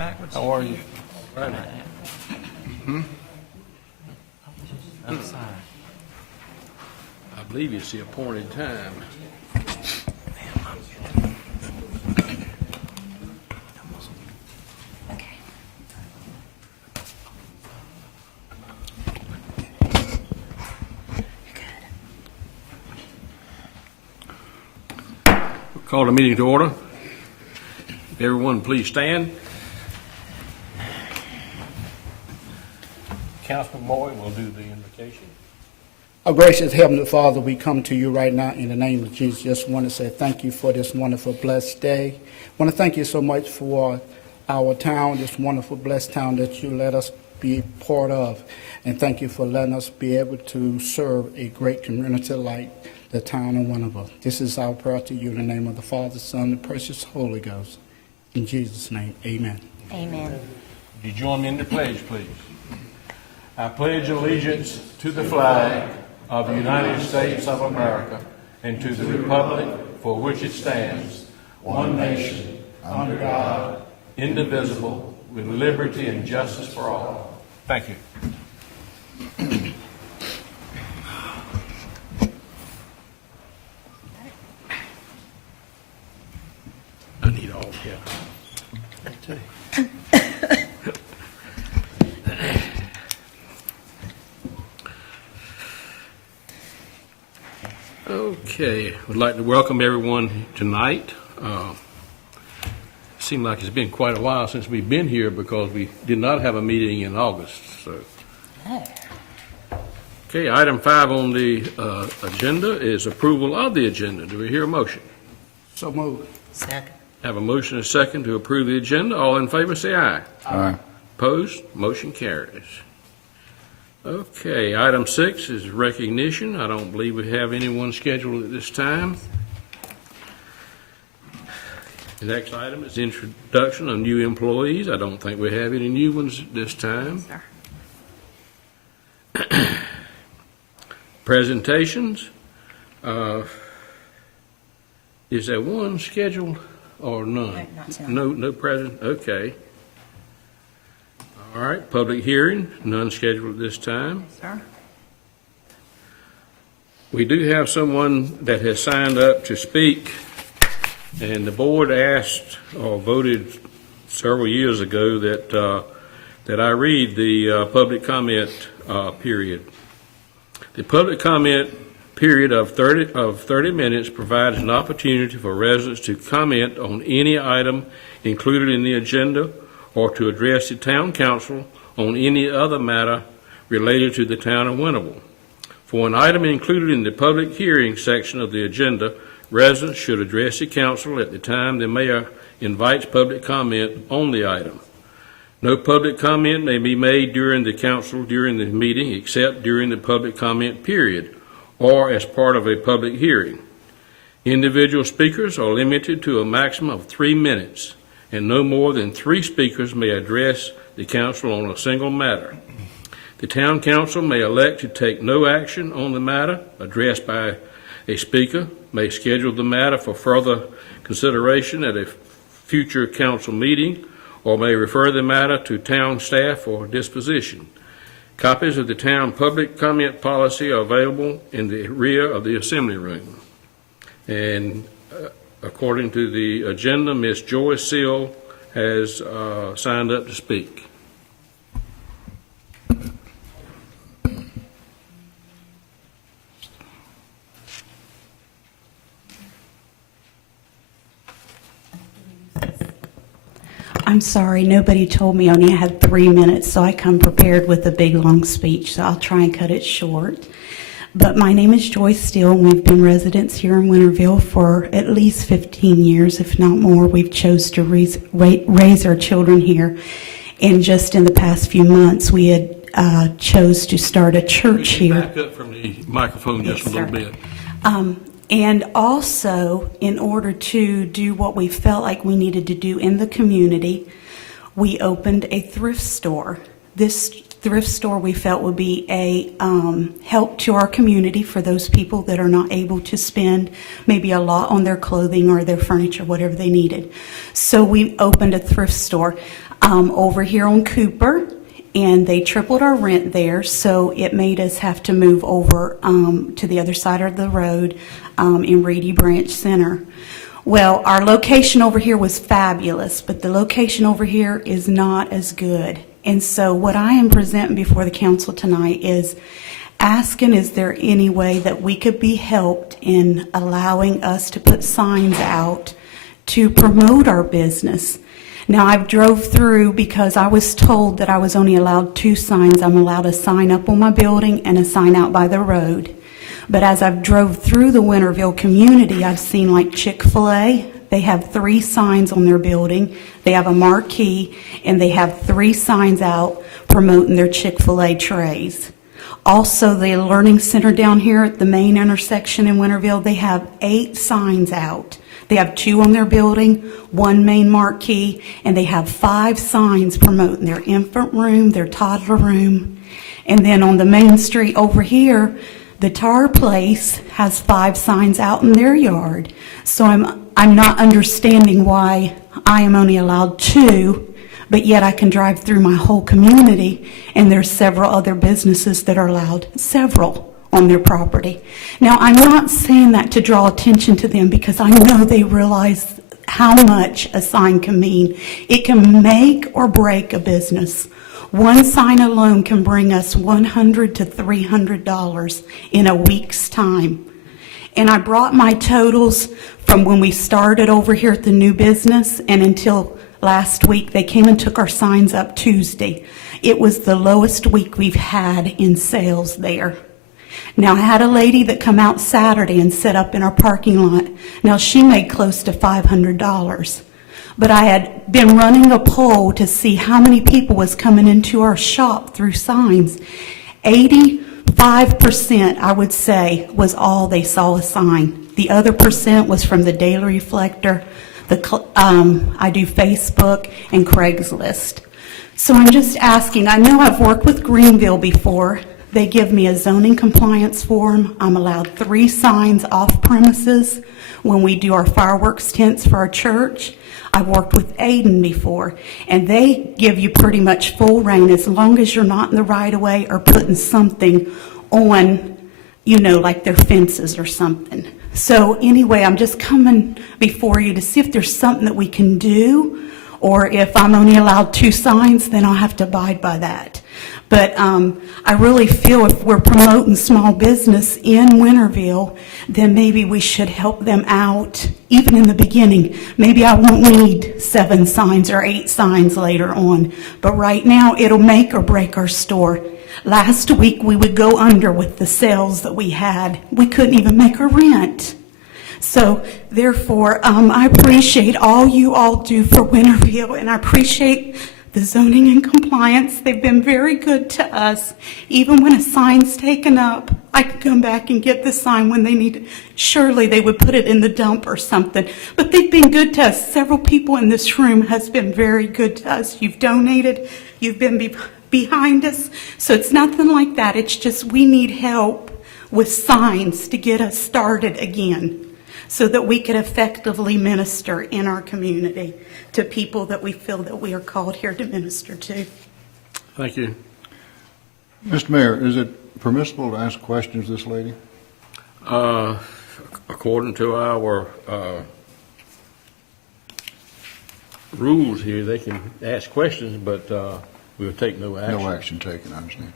backwards? How are you? Right. Outside. I believe it's the appointed time. Call the meeting to order. Everyone, please stand. Councilman Boyd will do the invocation. Our gracious Heavenly Father, we come to you right now in the name of Jesus. Just want to say thank you for this wonderful, blessed day. Want to thank you so much for our town, this wonderful, blessed town that you let us be part of. And thank you for letting us be able to serve a great community like the town of Winnable. This is our prayer to you in the name of the Father, Son, and the precious Holy Ghost. In Jesus' name, amen. Amen. Would you join me in the pledge, please? I pledge allegiance to the flag of the United States of America and to the republic for which it stands, one nation, under God, indivisible, with liberty and justice for all. Thank you. I need all, yeah. Okay, would like to welcome everyone tonight. Seemed like it's been quite a while since we've been here because we did not have a meeting in August. So, okay, item 5 on the agenda is approval of the agenda. Do we hear a motion? So move. Second. Have a motion and a second to approve the agenda. All in favor, say aye. Aye. Opposed? Motion carries. Okay, item 6 is recognition. I don't believe we have anyone scheduled at this time. The next item is introduction of new employees. I don't think we have any new ones at this time. Presentations. Is there one scheduled or none? No, not tonight. No present? Okay. All right, public hearing, none scheduled at this time. Sir? We do have someone that has signed up to speak, and the board asked or voted several years ago that I read the public comment period. The public comment period of 30 minutes provides an opportunity for residents to comment on any item included in the agenda or to address the town council on any other matter related to the town of Winnable. For an item included in the public hearing section of the agenda, residents should address the council at the time the mayor invites public comment on the item. No public comment may be made during the meeting except during the public comment period or as part of a public hearing. Individual speakers are limited to a maximum of 3 minutes, and no more than 3 speakers may address the council on a single matter. The town council may elect to take no action on the matter addressed by a speaker, may schedule the matter for further consideration at a future council meeting, or may refer the matter to town staff for disposition. Copies of the town public comment policy are available in the rear of the assembly room. And according to the agenda, Ms. Joyce Seal has signed up to speak. I'm sorry, nobody told me I only had 3 minutes, so I come prepared with a big, long speech, so I'll try and cut it short. But my name is Joyce Steele, and we've been residents here in Winterville for at least 15 years, if not more. We've chose to raise our children here, and just in the past few months, we had chose to start a church here. Back up from the microphone just Yes, a little sir. bit. And also, in order to do what we felt like we needed to do in the community, we opened a thrift store. This thrift store we felt would be a help to our community for those people that are not able to spend maybe a lot on their clothing or their furniture, whatever they needed. So we opened a thrift store. over here on Cooper, and they tripled our rent there, so it made us have to move over to the other side of the road in Reedy Branch Center. Well, our location over here was fabulous, but the location over here is not as good. And so what I am presenting before the council tonight is asking, is there any way that we could be helped in allowing us to put signs out to promote our business? Now, I've drove through because I was told that I was only allowed 2 signs. I'm allowed a sign up on my building and a sign out by the road. But as I've drove through the Winterville community, I've seen like Chick-fil-A. They have 3 signs on their building. They have a marquee, and they have 3 signs out promoting their Chick-fil-A trays. Also, the Learning Center down here at the main intersection in Winterville, they have 8 signs out. They have 2 on their building, 1 main marquee, and they have 5 signs promoting their infant room, their toddler room. And then on the main street over here, the Tar Place has 5 signs out in their yard. So I'm not understanding why I am only allowed 2, but yet I can drive through my whole community, and there's several other businesses that are allowed several on their property. Now, I'm not saying that to draw attention to them, because I know they realize how much a sign can mean. It can make or break a business. 1 sign alone can bring us $100 to $300 in a week's time. And I brought my totals from when we started over here at the new business and until last week. They came and took our signs up Tuesday. It was the lowest week we've had in sales there. Now, I had a lady that come out Saturday and set up in our parking lot. Now, she made close to $500. But I had been running a poll to see how many people was coming into our shop through signs. 85%, I would say, was all they saw a sign. The other percent was from the Daily Reflector, I do Facebook, and Craigslist. So I'm just asking, I know I've worked with Greenville before. They give me a zoning compliance form. I'm allowed 3 signs off premises when we do our fireworks tents for our church. I've worked with Aiden before, and they give you pretty much full reign as long as you're not in the right of way or putting something on, like their fences or something. So anyway, I'm just coming before you to see if there's something that we can do, or if I'm only allowed 2 signs, then I'll have to abide by that. But I really feel if we're promoting small business in Winterville, then maybe we should help them out, even in the beginning. Maybe I won't need 7 signs or 8 signs later on. But right now, it'll make or break our store. Last week, we would go under with the sales that we had. We couldn't even make our rent. So therefore, I appreciate all you all do for Winterville, and I appreciate the zoning and compliance. They've been very good to us. Even when a sign's taken up, I can come back and get the sign when they need it. Surely they would put it in the dump or something. But they've been good to us. Several people in this room has been very good to us. You've donated. You've been behind us. So it's nothing like that. It's just we need help with signs to get us started again, so that we could effectively minister in our community to people that we feel that we are called here to minister to. Thank you. Mr. Mayor, is it permissible to ask questions of this lady? According to our rules here, they can ask questions, but we'll take no action. No action taken, I understand.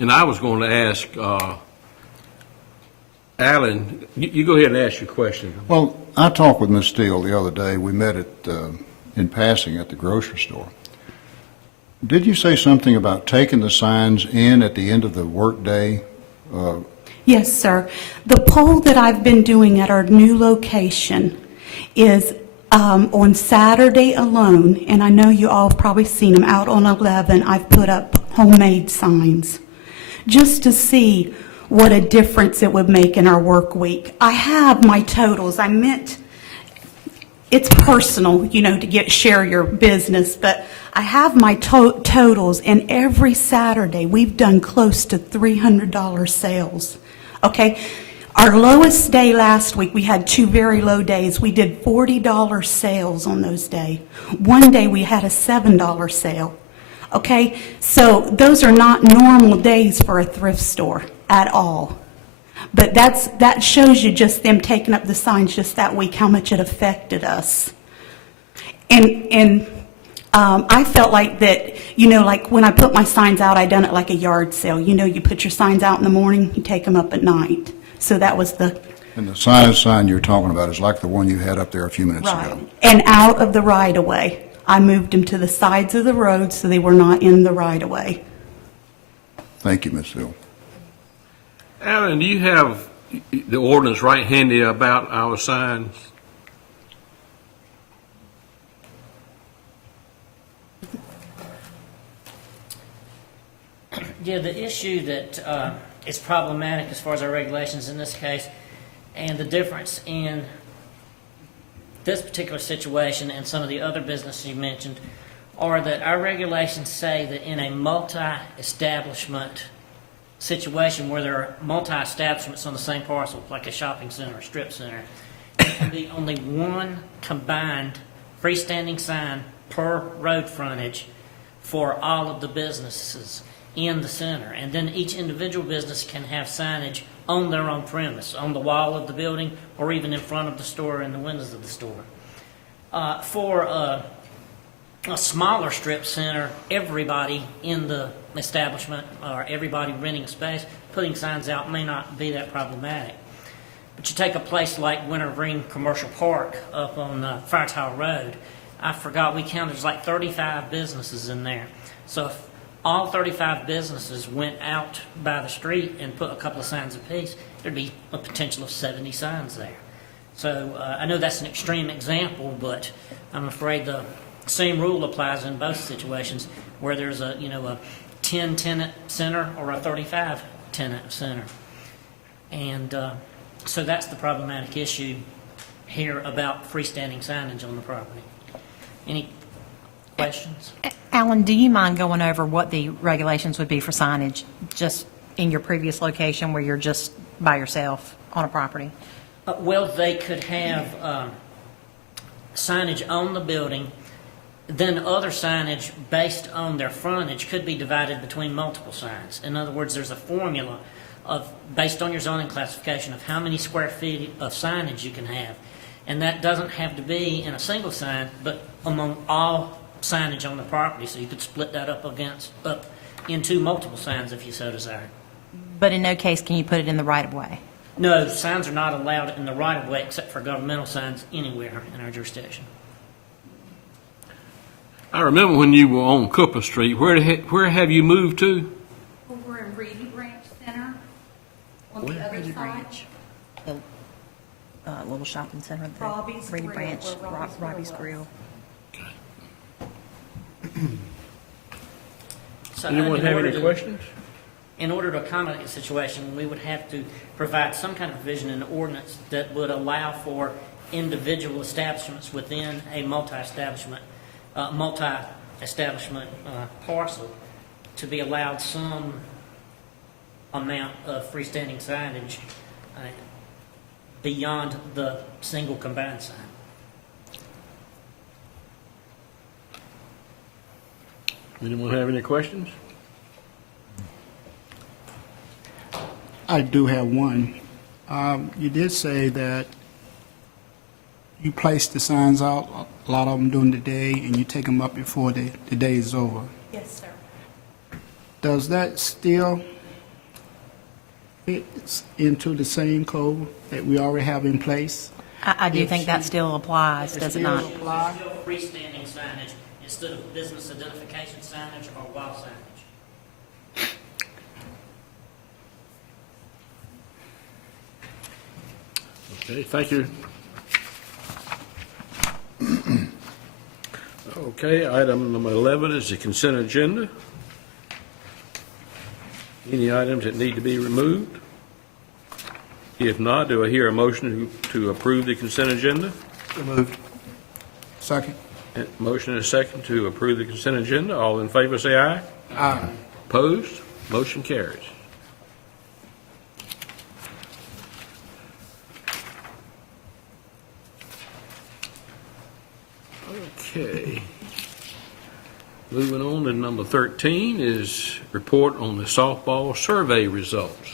And I was going to ask Alan, you go ahead and ask your question. Well, I talked with Ms. Steele the other day. We met in passing at the grocery store. Did you say something about taking the signs in at the end of the workday? Yes, sir. The poll that I've been doing at our new location is on Saturday alone, and I know you all have probably seen them out on 11. I've put up homemade signs just to see what a difference it would make in our work week. I have my totals. I meant it's personal, to share your business, but I have my totals, and every Saturday we've done close to $300 sales. Okay, Our lowest day last week, we had 2 very low days. We did $40 sales on those days. One day we had a $7 sale. Okay, so those are not normal days for a thrift store at all. But that shows you just them taking up the signs just that week, how much it affected us. And I felt like that, like when I put my signs out, I done it like a yard sale. You put your signs out in the morning, you take them up at night. So that was the, And the sign you're talking about is like the one you had up there a few minutes ago. right. And out of the right-of-way. I moved them to the sides of the road so they were not in the right-of-way. Thank you, Ms. Hill. Alan, do you have the ordinance right handy about our signs? Yeah, the issue that is problematic as far as our regulations in this case, and the difference in this particular situation and some of the other businesses you mentioned, are that our regulations say that in a multi-establishment situation where there are multi-establishments on the same parcel, like a shopping center or strip center, there can be only one combined freestanding sign per road frontage for all of the businesses in the center. And then each individual business can have signage on their own premise, on the wall of the building, or even in front of the store and the windows of the store. For a smaller strip center, everybody in the establishment or everybody renting space, putting signs out may not be that problematic. But you take a place like Winter Green Commercial Park up on Fire Tower Road, I forgot we counted, there's like 35 businesses in there. So if all 35 businesses went out by the street and put a couple of signs apiece, there'd be a potential of 70 signs there. So I know that's an extreme example, but I'm afraid the same rule applies in both situations where there's a 10 tenant center or a 35 tenant center. And so that's the problematic issue here about freestanding signage on the property. Any questions? Alan, do you mind going over what the regulations would be for signage just in your previous location where you're just by yourself on a property? Well, they could have signage on the building, then other signage based on their frontage could be divided between multiple signs. In other words, there's a formula based on your zoning classification of how many square feet of signage you can have. And that doesn't have to be in a single sign, but among all signage on the property. So you could split that up into multiple signs if you so desire. But in no case can you put it in the right-of-way? No, signs are not allowed in the right-of-way except for governmental signs anywhere in our jurisdiction. I remember when you were on Cooper Street, where have you moved to? Over in Reedy Branch Center, on the other side. The little shopping center, the Robbie's Reedy Grill, Branch, where Robbie's Robbie's Grill Grill. So, Anyone in have order any to- questions? In order to accommodate the situation, we would have to provide some kind of provision in the ordinance that would allow for individual establishments within a multi-establishment parcel to be allowed some amount of freestanding signage beyond the single combined sign. Anyone have any questions? I do have one. You did say that you place the signs out, a lot of them during the day, and you take them up before the day is over. Yes, sir. Does that still fit into the same code that we already have in place? I do think that still applies, does it still not? apply? Still freestanding signage instead of business identification signage or wall signage. Okay, thank you. Okay, item number 11 is the consent agenda. Any items that need to be removed? If not, do I hear a motion to approve the consent agenda? Removed. Second. Motion and a second to approve the consent agenda. All in favor, say aye. Aye. Opposed? Motion carries. Okay. Moving on to number 13 is report on the softball survey results.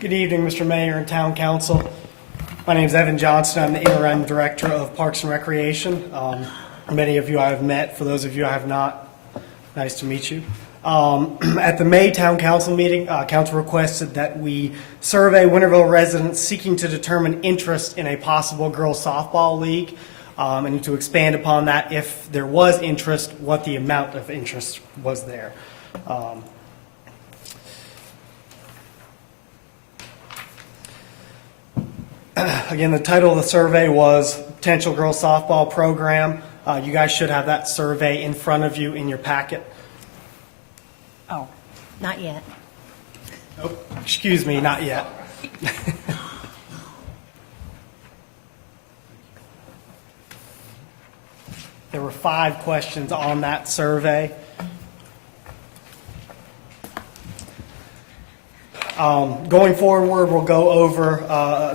Good evening, Mr. Mayor and Town Council. My name is Evan Johnston. I'm the Interim Director of Parks and Recreation. Many of you I have met. For those of you I have not, nice to meet you. At the May Town Council meeting, Council requested that we survey Winterville residents seeking to determine interest in a possible girls softball league, and to expand upon that, if there was interest, what the amount of interest was there. Again, the title of the survey was Potential Girls Softball Program. You guys should have that survey in front of you in your packet. Oh, not yet. Oh, excuse me, not yet. There were 5 questions on that survey. Going forward, we'll go over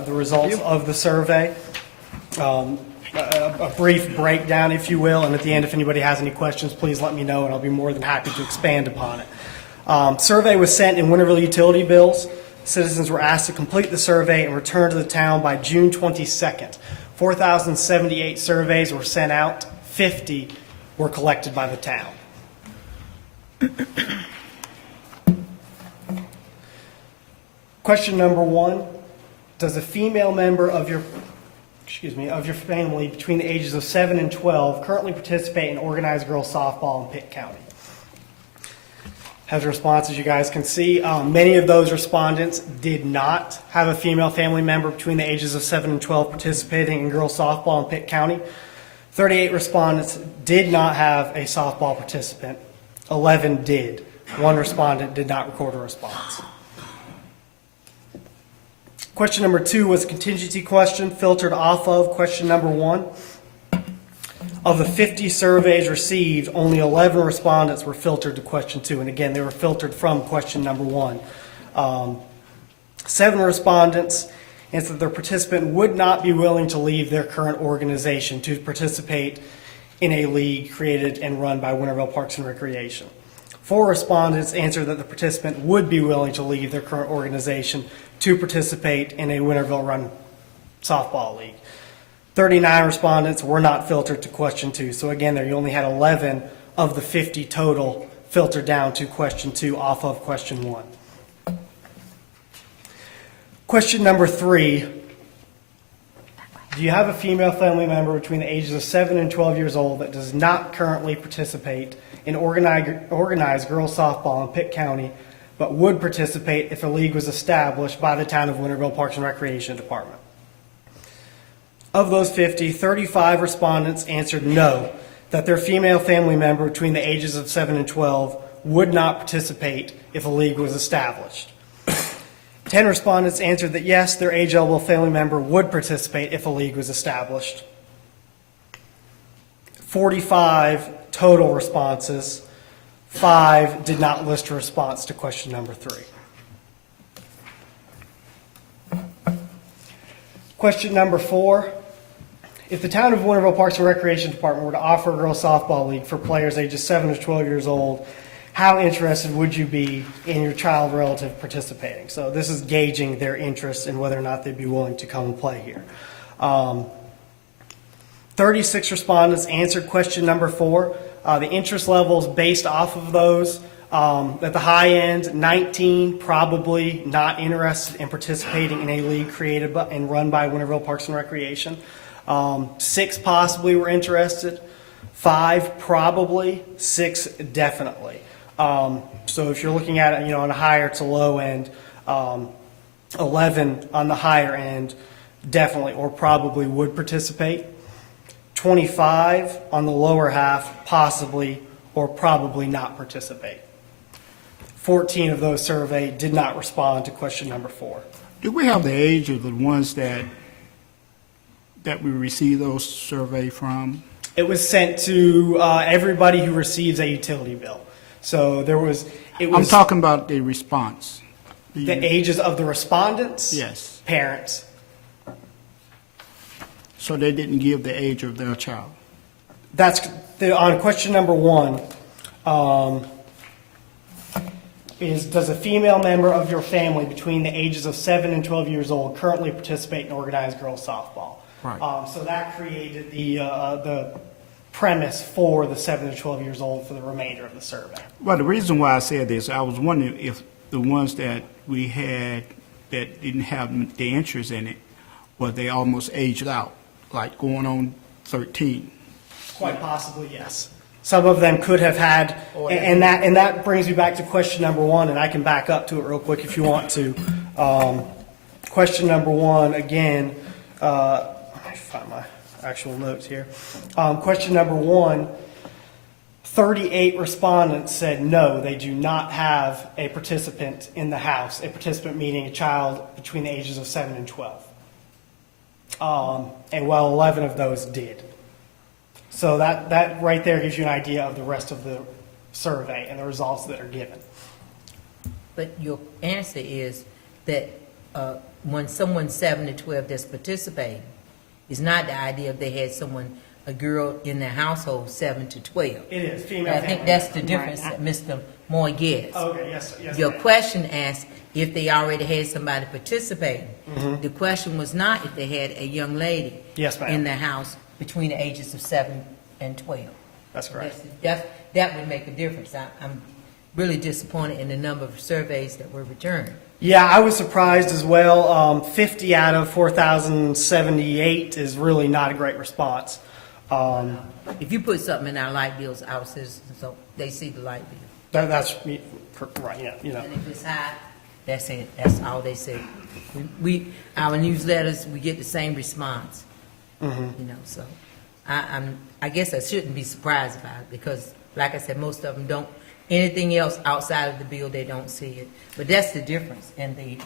the results of the survey, a brief breakdown, if you will, and at the end, if anybody has any questions, please let me know, and I'll be more than happy to expand upon it. Survey was sent in Winterville utility bills. Citizens were asked to complete the survey and return to the town by June 22nd. 4,078 surveys were sent out, 50 were collected by the town. Question number 1, does a female member of your family between the ages of 7 and 12 currently participate in organized girls softball in Pitt County? Has responses you guys can see. Many of those respondents did not have a female family member between the ages of 7 and 12 participating in girls softball in Pitt County. 38 respondents did not have a softball participant. 11 did. 1 respondent did not record a response. Question number 2 was a contingency question filtered off of question number 1. Of the 50 surveys received, only 11 respondents were filtered to question 2. And again, they were filtered from question number 1. 7 respondents answered that their participant would not be willing to leave their current organization to participate in a league created and run by Winterville Parks and Recreation. 4 respondents answered that the participant would be willing to leave their current organization to participate in a Winterville-run softball league. 39 respondents were not filtered to question 2. So again, there you only had 11 of the 50 total filtered down to question 2 off of question 1. Question number 3, do you have a female family member between the ages of 7 and 12 years old that does not currently participate in organized girls softball in Pitt County, but would participate if a league was established by the town of Winterville Parks and Recreation Department? Of those 50, 35 respondents answered no, that their female family member between the ages of 7 and 12 would not participate if a league was established. 10 respondents answered that yes, their age-eligible family member would participate if a league was established. 45 total responses. 5 did not list a response to question number 3. Question number 4. If the town of Winterville Parks and Recreation Department were to offer a girls softball league for players ages 7 to 12 years old, how interested would you be in your child relative participating? So this is gauging their interest in whether or not they'd be willing to come and play here. 36 respondents answered question number 4. The interest levels based off of those, at the high end, 19 probably not interested in participating in a league created and run by Winterville Parks and Recreation. 6 possibly were interested. 5 probably. 6 definitely. So if you're looking at it, on a higher to low end, 11 on the higher end definitely or probably would participate. 25 on the lower half, possibly or probably not participate. 14 of those surveyed did not respond to question number 4. Do we have the age of the ones that we receive those survey from? It was sent to everybody who receives a utility bill. So it I'm was talking about the response. the ages of the respondents, Yes. parents. So they didn't give the age of their child. That's on question number 1. Does a female member of your family between the ages of 7 and 12 years old currently participate in organized girls softball? Right. So that created the premise for the 7 to 12 years old for the remainder of the survey. Well, the reason why I said this, I was wondering if the ones that we had that didn't have the interest in it, were they almost aged out, like going on 13? Quite possibly, yes. Some of them could have had, and that brings me back to question number 1, and I can back up to it real quick if you want to. Question number 1, again, let me find my actual notes here. Question number 1, 38 respondents said no, they do not have a participant in the house, a participant meaning a child between the ages of 7 and 12. And while 11 of those did. So that right there gives you an idea of the rest of the survey and the results that are given. But your answer is that when someone's 7 to 12 that's participating, it's not the idea if they had a girl in their household 7 to 12. It is, female I think family. that's the difference that Mr. Moore gets. Okay, yes, yes. Your ma'am. question asked if they already had somebody participating. Mm-hmm. The question was not if they had a young lady Yes, ma'am. in the house between the ages of 7 and 12. That's correct. That would make a difference. I'm really disappointed in the number of surveys that were returned. Yeah, I was surprised as well. 50 out of 4,078 is really not a great response. If you put something in our light bills, our citizens, so they see the light bill. That's right. Yeah, you know. And if it's high, that's it. That's all they say. Our newsletters, we get the same response. You know, so I guess I shouldn't be surprised about it because, like I said, most of them don't. Anything else outside of the bill, they don't see it. But that's the difference in the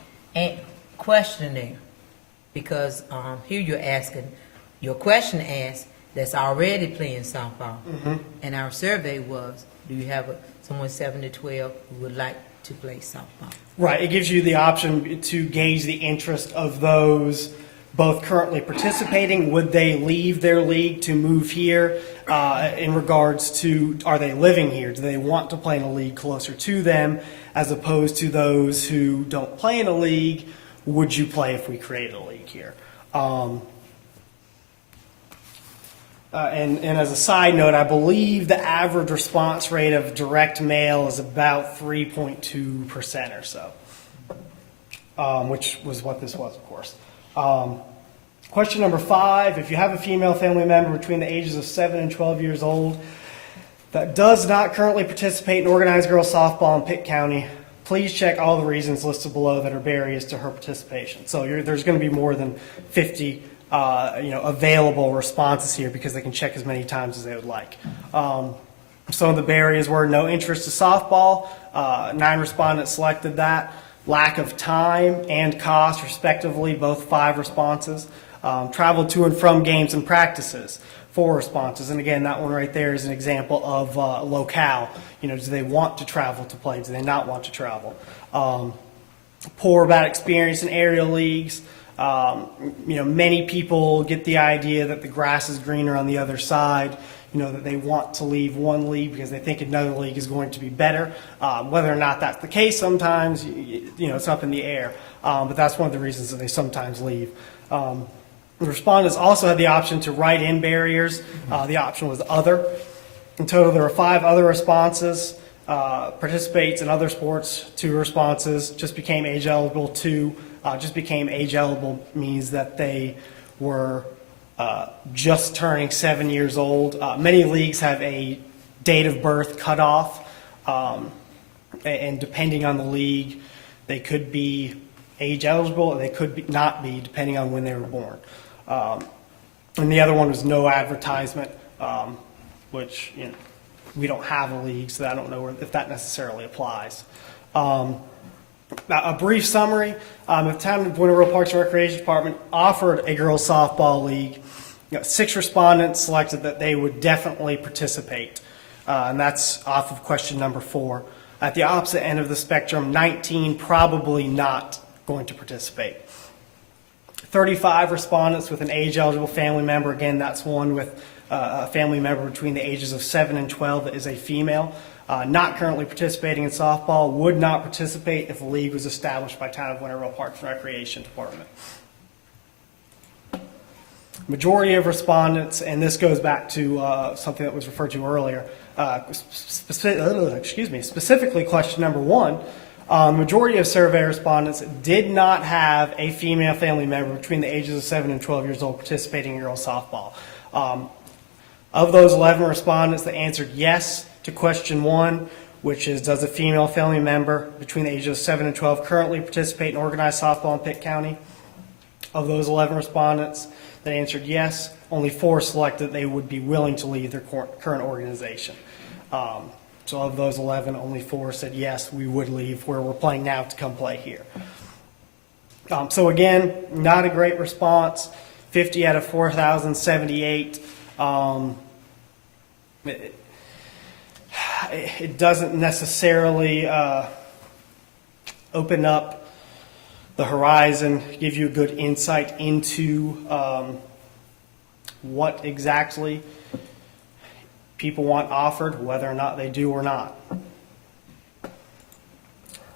questionnaire, because here you're asking, your question asks that's already playing softball, and our survey was, do you have someone 7 to 12 who would like to play softball? Right. It gives you the option to gauge the interest of those both currently participating. Would they leave their league to move here? In regards to, are they living here? Do they want to play in a league closer to them? As opposed to those who don't play in a league, would you play if we created a league here? And as a side note, I believe the average response rate of direct mail is about 3.2% or so, which was what this was, of course. Question number 5, if you have a female family member between the ages of 7 and 12 years old that does not currently participate in organized girls softball in Pitt County, please check all the reasons listed below that are barriers to her participation. So there's going to be more than 50 available responses here because they can check as many times as they would like. Some of the barriers were no interest to softball. 9 respondents selected that. Lack of time and cost, respectively, both 5 responses. Travel to and from games and practices, 4 responses. And again, that one right there is an example of locale. Do they want to travel to play? Do they not want to travel? Poor bad experience in area leagues. Many people get the idea that the grass is greener on the other side. That they want to leave one league because they think another league is going to be better. Whether or not that's the case sometimes, it's up in the air. But that's one of the reasons that they sometimes leave. The respondents also had the option to write in barriers. The option was other. In total, there were 5 other responses. Participates in other sports, 2 responses. Just became age eligible, 2. Just became age eligible means that they were just turning 7 years old. Many leagues have a date of birth cutoff, and depending on the league, they could be age eligible or they could not be, depending on when they were born. And the other one was no advertisement, which we don't have a league, so I don't know if that necessarily applies. Now, a brief summary, the town of Winter Road Parks and Recreation Department offered a girls softball league. 6 respondents selected that they would definitely participate, and that's off of question number 4. At the opposite end of the spectrum, 19 probably not going to participate. 35 respondents with an age-eligible family member. Again, that's one with a family member between the ages of 7 and 12 that is a female. Not currently participating in softball, would not participate if a league was established by Town of Winter Road Parks and Recreation Department. Majority of respondents, and this goes back to something that was referred to earlier, specifically question number 1, majority of survey respondents did not have a female family member between the ages of 7 and 12 years old participating in girls softball. Of those 11 respondents that answered yes to question 1, which is, does a female family member between the ages of 7 and 12 currently participate in organized softball in Pitt County? Of those 11 respondents that answered yes, only 4 selected they would be willing to leave their current organization. So of those 11, only 4 said yes, we would leave where we're playing now to come play here. So again, not a great response. 50 out of 4,078. It doesn't necessarily open up the horizon, give you a good insight into what exactly people want offered, whether or not they do or not.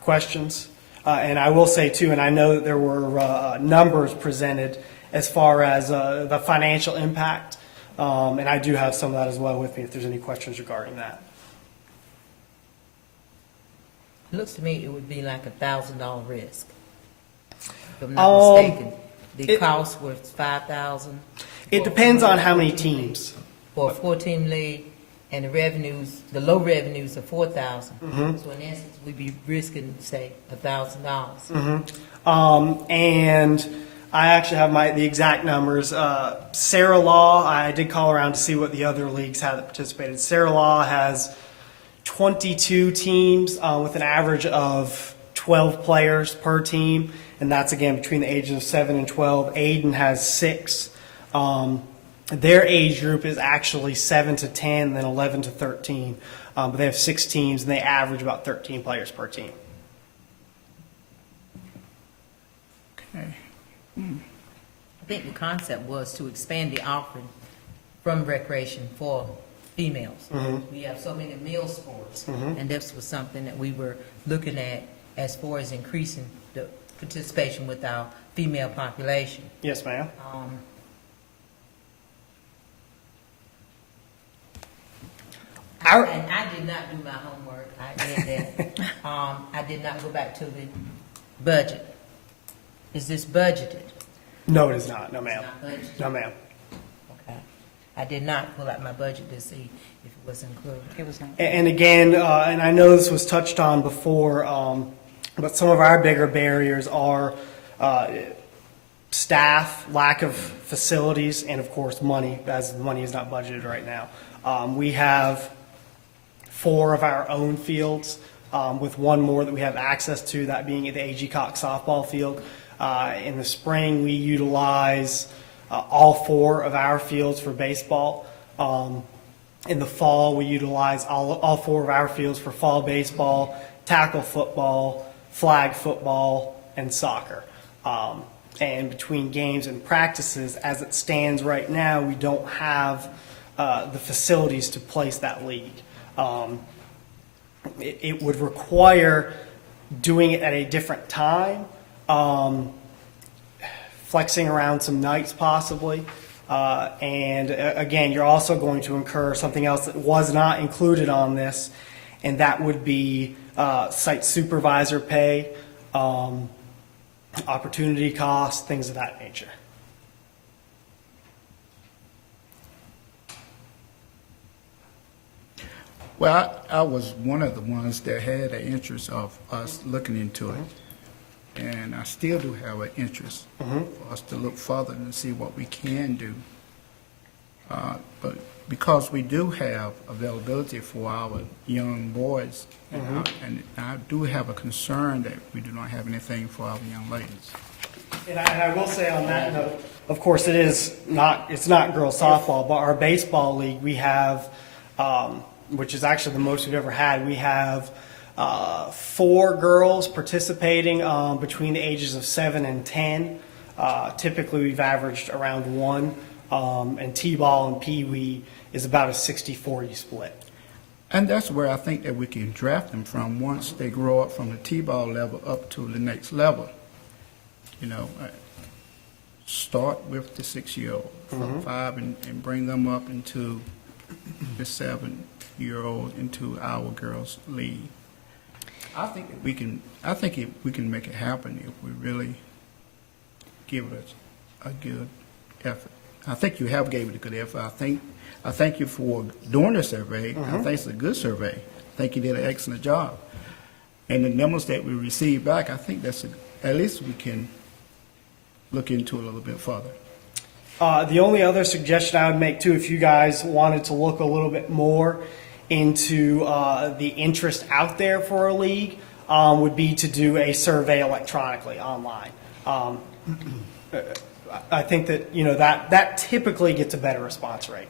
Questions? And I will say too, and I know that there were numbers presented as far as the financial impact, and I do have some of that as well with me if there's any questions regarding that. It looks to me it would be like $1,000 risk. If I'm not mistaken. The cost was $5,000. It depends on how many teams. For a 4-team league, and the revenues, the low revenues are $4,000. So in essence, we'd be risking, say, $1,000. And I actually have the exact numbers. Sarah Law, I did call around to see what the other leagues had that participated. Sarah Law has 22 teams with an average of 12 players per team, and that's again between the ages of 7 and 12. Aiden has 6. Their age group is actually 7 to 10, then 11 to 13. But they have 6 teams, and they average about 13 players per team. Okay. I think the concept was to expand the offering from recreation for females. We have so many male sports, and this was something that we were looking at as far as increasing the participation with our female population. Yes, ma'am. And I did not do my homework. I did that. I did not go back to the budget. Is this budgeted? No, it is not. No, It's ma'am. not budgeted? No, ma'am. Okay. I did not pull out my budget to see if it was included. It was not. And again, and I know this was touched on before, but some of our bigger barriers are staff, lack of facilities, and of course, money, as the money is not budgeted right now. We have 4 of our own fields, with 1 more that we have access to, that being the A.G. Cox softball field. In the spring, we utilize all 4 of our fields for baseball. In the fall, we utilize all 4 of our fields for fall baseball, tackle football, flag football, and soccer. And between games and practices, as it stands right now, we don't have the facilities to place that league. It would require doing it at a different time, flexing around some nights possibly. And again, you're also going to incur something else that was not included on this, and that would be site supervisor pay, opportunity costs, things of that nature. Well, I was one of the ones that had an interest of us looking into it. And I still do have an interest for us to look further and see what we can do. But because we do have availability for our young boys, and I do have a concern that we do not have anything for our young ladies. And I will say on that note, of course, it's not girls softball, but our baseball league, we have, which is actually the most we've ever had, we have 4 girls participating between the ages of 7 and 10. Typically, we've averaged around 1, and T-ball and Pee-wee is about a 60-40 split. And that's where I think that we can draft them from once they grow up from the T-ball level up to the next level. You know, start with the 6-year-old from 5 and bring them up into the 7-year-old into our girls' league. I think that we can make it happen if we really give it a good effort. I think you have gave it a good effort. I thank you for doing the survey. I think it's a good survey. I think you did an excellent job. And the numbers that we received back, I think at least we can look into a little bit further. The only other suggestion I would make too, if you guys wanted to look a little bit more into the interest out there for a league, would be to do a survey electronically online. I think that, that typically gets a better response rate.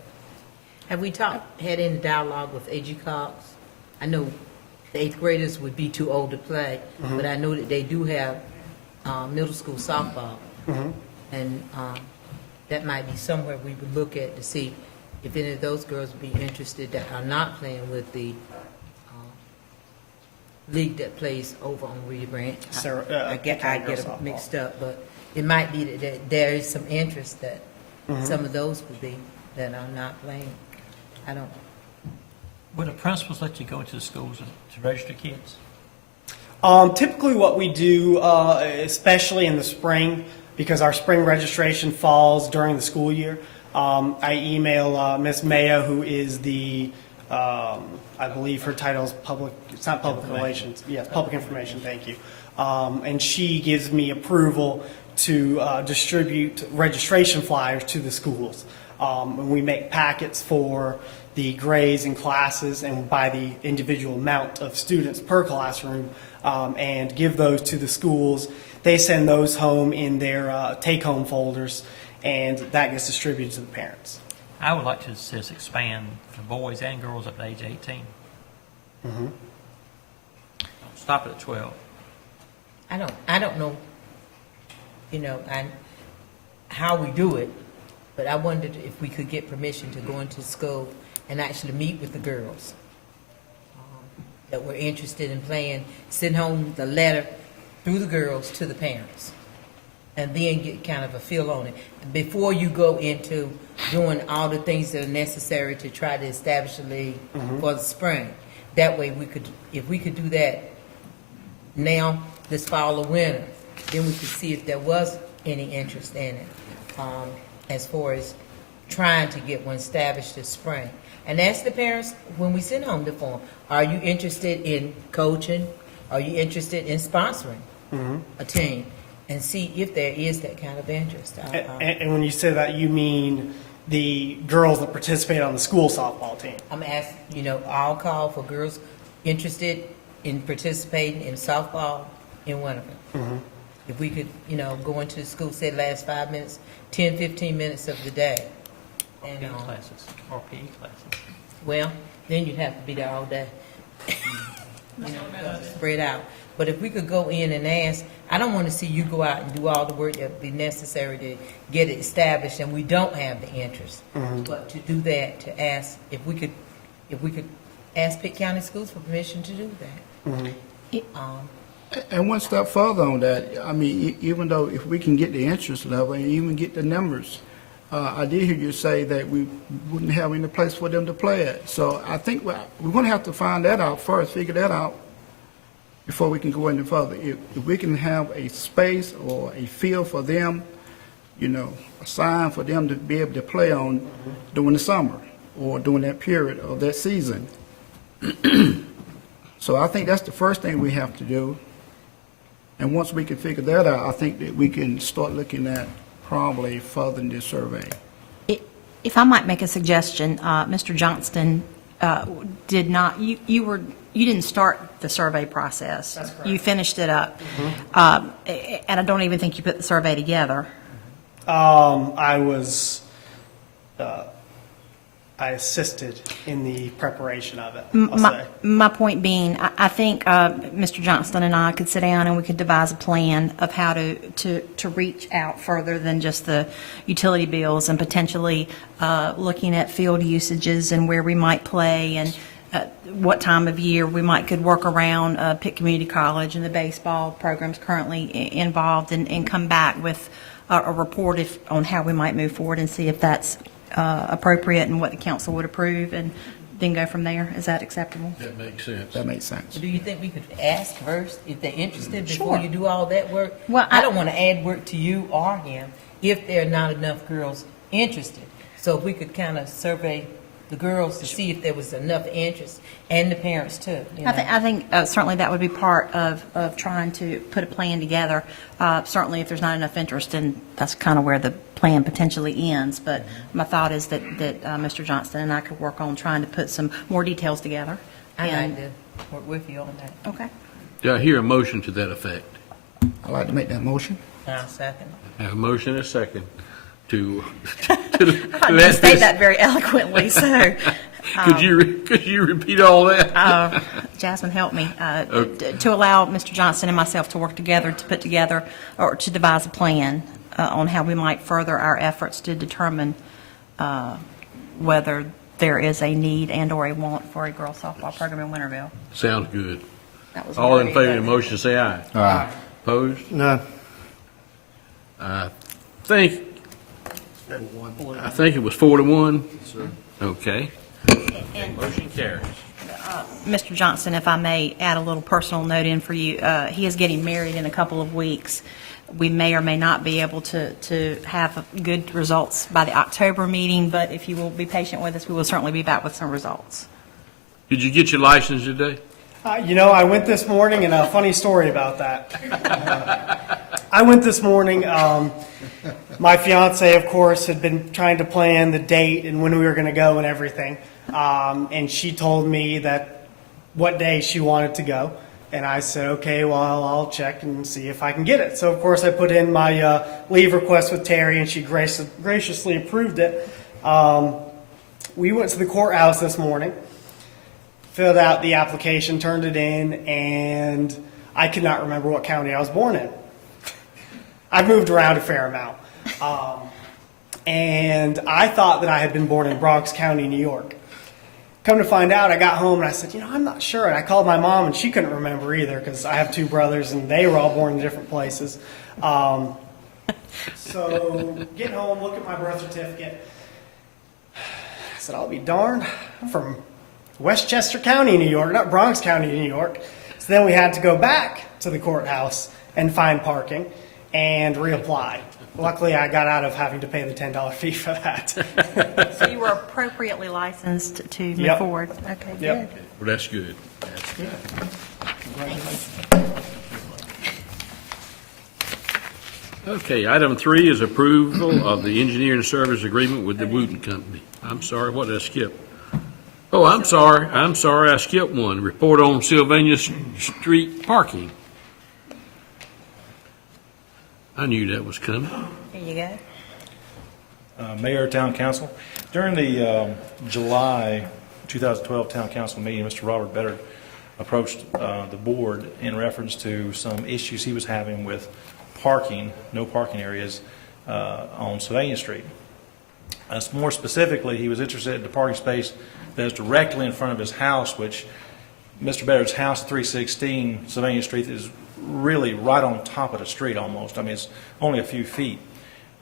Have we had any dialogue with A.G. Cox? I know the 8th graders would be too old to play, but I know that they do have middle school softball. And that might be somewhere we would look at to see if any of those girls would be interested that are not playing with the league that plays over on Reedy Branch. I get them mixed up, but it might be that there is some interest that some of those would be that are not playing. I don't. Would the principals let you go into the schools to register kids? Typically what we do, especially in the spring, because our spring registration falls during the school year, I email Ms. Mayo, who is the, I believe her title is it's not public relations. Yes, public information, thank you. And she gives me approval to distribute registration flyers to the schools. And we make packets for the grades and classes and by the individual amount of students per classroom, and give those to the schools. They send those home in their take-home folders, and that gets distributed to the parents. I would like to see us expand for boys and girls up to age 18. Don't stop it at 12. I don't know, how we do it, but I wondered if we could get permission to go into school and actually meet with the girls that were interested in playing, send home the letter through the girls to the parents, and then get kind of a feel on it before you go into doing all the things that are necessary to try to establish a league for the spring. That way, if we could do that now, this fall or winter, then we could see if there was any interest in it, as far as trying to get one established this spring. And ask the parents when we send home the form, are you interested in coaching? Are you interested in sponsoring a team? And see if there is that kind of interest. And when you say that, you mean the girls that participate on the school softball team? I'm asking, I'll call for girls interested in participating in softball in Winterville. If we could, go into the school, say last 5 minutes, 10, 15 minutes of the day. And, PE classes or PE classes. well, then you'd have to be there all day. Spread out. But if we could go in and ask, I don't want to see you go out and do all the work that would be necessary to get it established and we don't have the interest. But to do that, to ask if we could ask Pitt County Schools for permission to do that. And one step further on that, I mean, even though if we can get the interest level and even get the numbers, I did hear you say that we wouldn't have any place for them to play at. So I think we're going to have to find that out first, figure that out before we can go any further. If we can have a space or a field for them, a sign for them to be able to play on during the summer or during that period of that season. So I think that's the first thing we have to do. And once we can figure that out, I think that we can start looking at probably furthering this survey. If I might make a suggestion, Mr. Johnston did not, you didn't start the survey process. That's correct. You finished it up. And I don't even think you put the survey together. I assisted in the preparation of it, I'll say. My point being, I think Mr. Johnston and I could sit down and we could devise a plan of how to reach out further than just the utility bills, and potentially looking at field usages and where we might play, and what time of year we might could work around Pitt Community College and the baseball programs currently involved, and come back with a report on how we might move forward and see if that's appropriate and what the council would approve, and then go from there. Is that acceptable? That makes sense. That makes sense. Do you think we could ask first if they're interested before Sure. you do all that work? Well, I don't want to add work to you or him if there are not enough girls interested. So if we could kind of survey the girls to see if there was enough interest, and the parents too. You know? I think certainly that would be part of trying to put a plan together. Certainly, if there's not enough interest, then that's kind of where the plan potentially ends. But my thought is that Mr. Johnston and I could work on trying to put some more details together. I'd And- like to work with you on that. Okay. Do I hear a motion to that effect? I'd like to make that motion. I'll second. I have a motion and a second to. I didn't state that very eloquently, so. Could you repeat all that? Jasmine, help me, to allow Mr. Johnston and myself to work together to put together, or to devise a plan on how we might further our efforts to determine whether there is a need and/or a want for a girls softball program in Winterville. Sounds good. That was All in very- favor of the motion, say aye. Aye. Opposed? No. I think it was 4-1. Okay. Motion carries. Mr. Johnston, if I may add a little personal note in for you, he is getting married in a couple of weeks. We may or may not be able to have good results by the October meeting, but if you will be patient with us, we will certainly be back with some results. Did you get your license today? I went this morning, and a funny story about that. I went this morning. My fiance, of course, had been trying to plan the date and when we were going to go and everything. And she told me that what day she wanted to go. And I said, okay, well, I'll check and see if I can get it. So, of course, I put in my leave request with Terry, and she graciously approved it. We went to the courthouse this morning, filled out the application, turned it in, and I could not remember what county I was born in. I've moved around a fair amount. And I thought that I had been born in Bronx County, New York. Come to find out, I got home and I said, I'm not sure. And I called my mom, and she couldn't remember either, because I have two brothers and they were all born in different places. So get home, look at my birth certificate. I said, I'll be darned. I'm from Westchester County, New York, not Bronx County, New York. So then we had to go back to the courthouse and find parking and reapply. Luckily, I got out of having to pay the $10 fee for that. So you were appropriately licensed to move Yep. forward? Okay, good. Yep. Well, that's good. That's good. Okay, item 3 is approval of the engineering service agreement with the Wooten Company. I'm sorry, what did I skip? Oh, I'm sorry, I skipped one. Report on Sylvania Street parking. I knew that was coming. Here you go. Mayor, Town Council. During the July 2012 Town Council meeting, Mr. Robert Better approached the board in reference to some issues he was having with parking, no parking areas on Sylvania Street. More specifically, he was interested in the parking space that is directly in front of his house, which Mr. Better's house, 316 Sylvania Street, is really right on top of the street almost. I mean, it's only a few feet.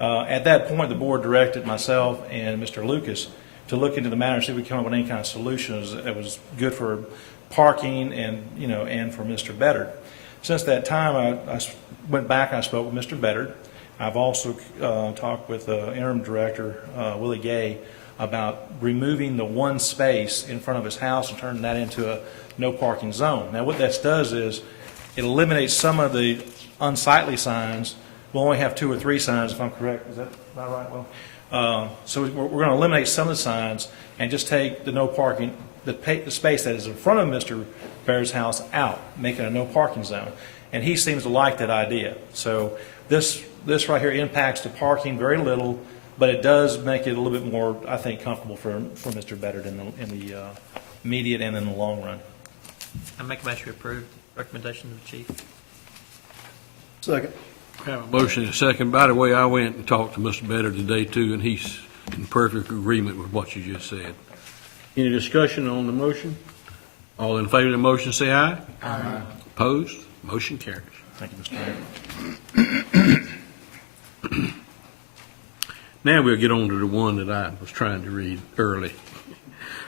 At that point, the board directed myself and Mr. Lucas to look into the matter and see if we could come up with any kind of solutions that was good for parking and, and for Mr. Better. Since that time, I went back and I spoke with Mr. Better. I've also talked with interim director, Willie Gay, about removing the one space in front of his house and turning that into a no parking zone. Now, what that does is it eliminates some of the unsightly signs. We'll only have 2 or 3 signs, if I'm correct. Is that about right, Will? So we're going to eliminate some of the signs and just take the no parking, the space that is in front of Mr. Baird's house out, making a no parking zone. And he seems to like that idea. So this right here impacts the parking very little, but it does make it a little bit more, I think, comfortable for Mr. Bedard in the immediate and in the long run. I make a motion to approve the recommendation of the chief. Second. Have a motion and a second. By the way, I went and talked to Mr. Better today too, and he's in perfect agreement with what you just said. Any discussion on the motion? All in favor of the motion, say aye. Aye. Opposed? Motion carries. Thank you, Mr. Mayor. Now we'll get on to the one that I was trying to read early.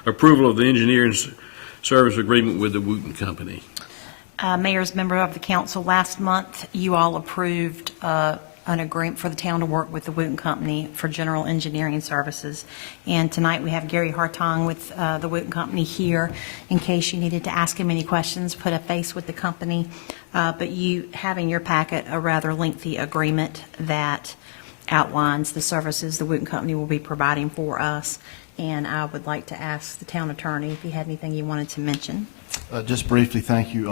Approval of the engineering service agreement with the Wooten Company. Mayor's member of the council, last month, you all approved an agreement for the town to work with the Wooten Company for general engineering services. And tonight, we have Gary Hartong with the Wooten Company here in case you needed to ask him any questions, put a face with the company. But you have in your packet a rather lengthy agreement that outlines the services the Wooten Company will be providing for us. And I would like to ask the town attorney if he had anything you wanted to mention. Just briefly, thank you.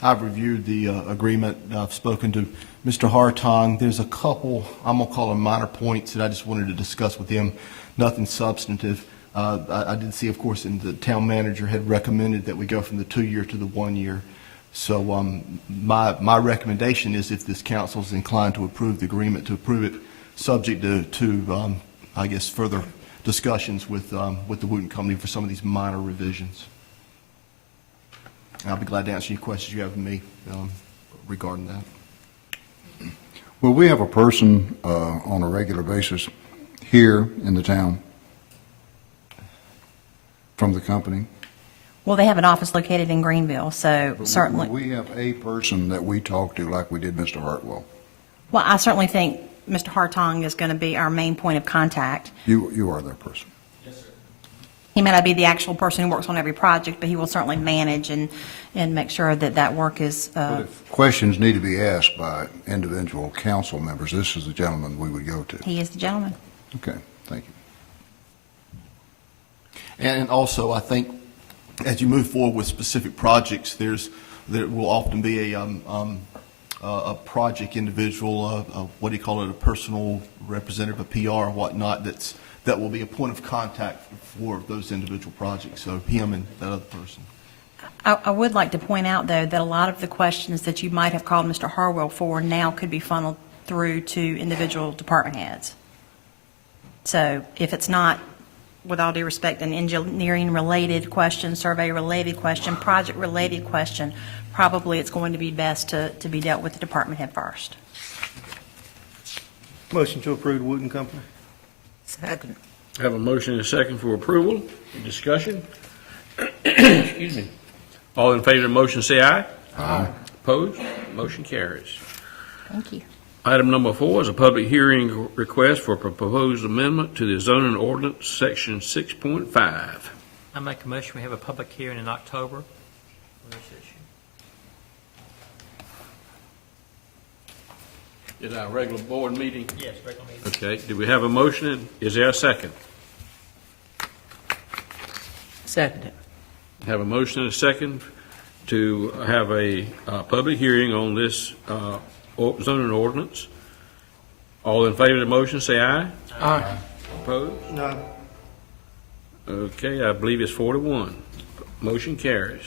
I've reviewed the agreement. I've spoken to Mr. Hartong. There's a couple, I'm going to call them minor points that I just wanted to discuss with him, nothing substantive. I did see, of course, and the town manager had recommended that we go from the 2-year to the 1 year. So my recommendation is if this council is inclined to approve the agreement, to approve it subject to I guess, further discussions with the Wooten Company for some of these minor revisions. I'll be glad to answer any questions you have of me regarding that. Will we have a person on a regular basis here in the town from the company? Well, they have an office located in Greenville, so certainly. Will we have a person that we talk to like we did Mr. Hartwell? Well, I certainly think Mr. Hartong is going to be our main point of contact. You are that person. He may not be the actual person who works on every project, but he will certainly manage and make sure that that work is. But if questions need to be asked by individual council members, this is the gentleman we would go to. He is the gentleman. Okay, thank you. And also, I think as you move forward with specific projects, there will often be a project individual, what do you call it, a personal representative, a PR or whatnot, that will be a point of contact for those individual projects. So him and that other person. I would like to point out, though, that a lot of the questions that you might have called Mr. Harwell for now could be funneled through to individual department heads. So if it's not, with all due respect, an engineering-related question, survey-related question, project-related question, probably it's going to be best to be dealt with the department head first. Motion to approve the Wooten Company. Second. Have a motion and a second for approval. Discussion? Excuse me. All in favor of the motion, say aye. Aye. Opposed? Motion carries. Thank you. Item number 4 is a public hearing request for a proposed amendment to the zoning ordinance, section 6.5. I make a motion, we have a public hearing in October on this issue. Is our regular board meeting? Yes, regular meeting. Okay, do we have a motion? Is there a second? Second. Have a motion and a second to have a public hearing on this zoning ordinance. All in favor of the motion, say aye. Aye. Opposed? No. Okay, I believe it's 4-1. Motion carries.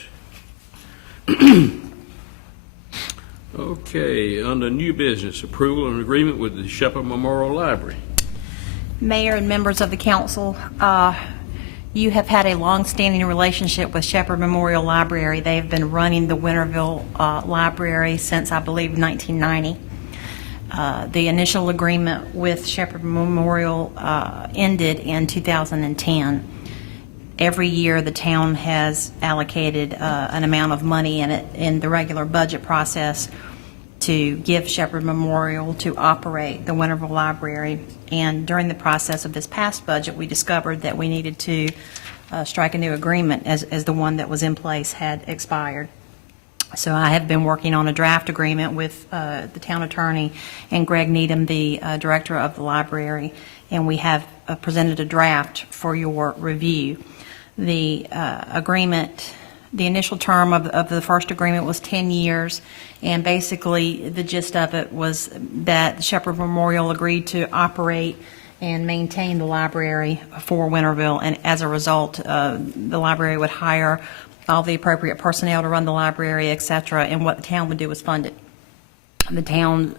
Okay, under new business, approval and agreement with the Shepherd Memorial Library. Mayor and members of the council, you have had a long-standing relationship with Shepherd Memorial Library. They have been running the Winterville Library since, I believe, 1990. The initial agreement with Shepherd Memorial ended in 2010. Every year, the town has allocated an amount of money in the regular budget process to give Shepherd Memorial to operate the Winterville Library. And during the process of this past budget, we discovered that we needed to strike a new agreement as the one that was in place had expired. So I have been working on a draft agreement with the town attorney and Greg Needham, the director of the library, and we have presented a draft for your review. The agreement, the initial term of the first agreement was 10 years, and basically the gist of it was that Shepherd Memorial agreed to operate and maintain the library for Winterville, and as a result, the library would hire all the appropriate personnel to run the library, et cetera, and what the town would do is fund it. The town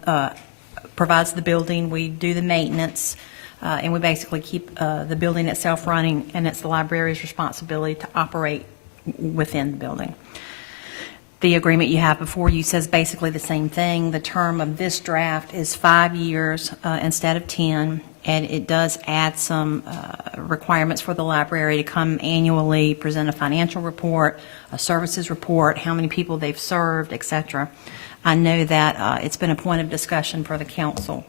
provides the building, we do the maintenance, and we basically keep the building itself running, and it's the library's responsibility to operate within the building. The agreement you have before you says basically the same thing. The term of this draft is 5 years instead of 10, and it does add some requirements for the library to come annually, present a financial report, a services report, how many people they've served, et cetera. I know that it's been a point of discussion for the council.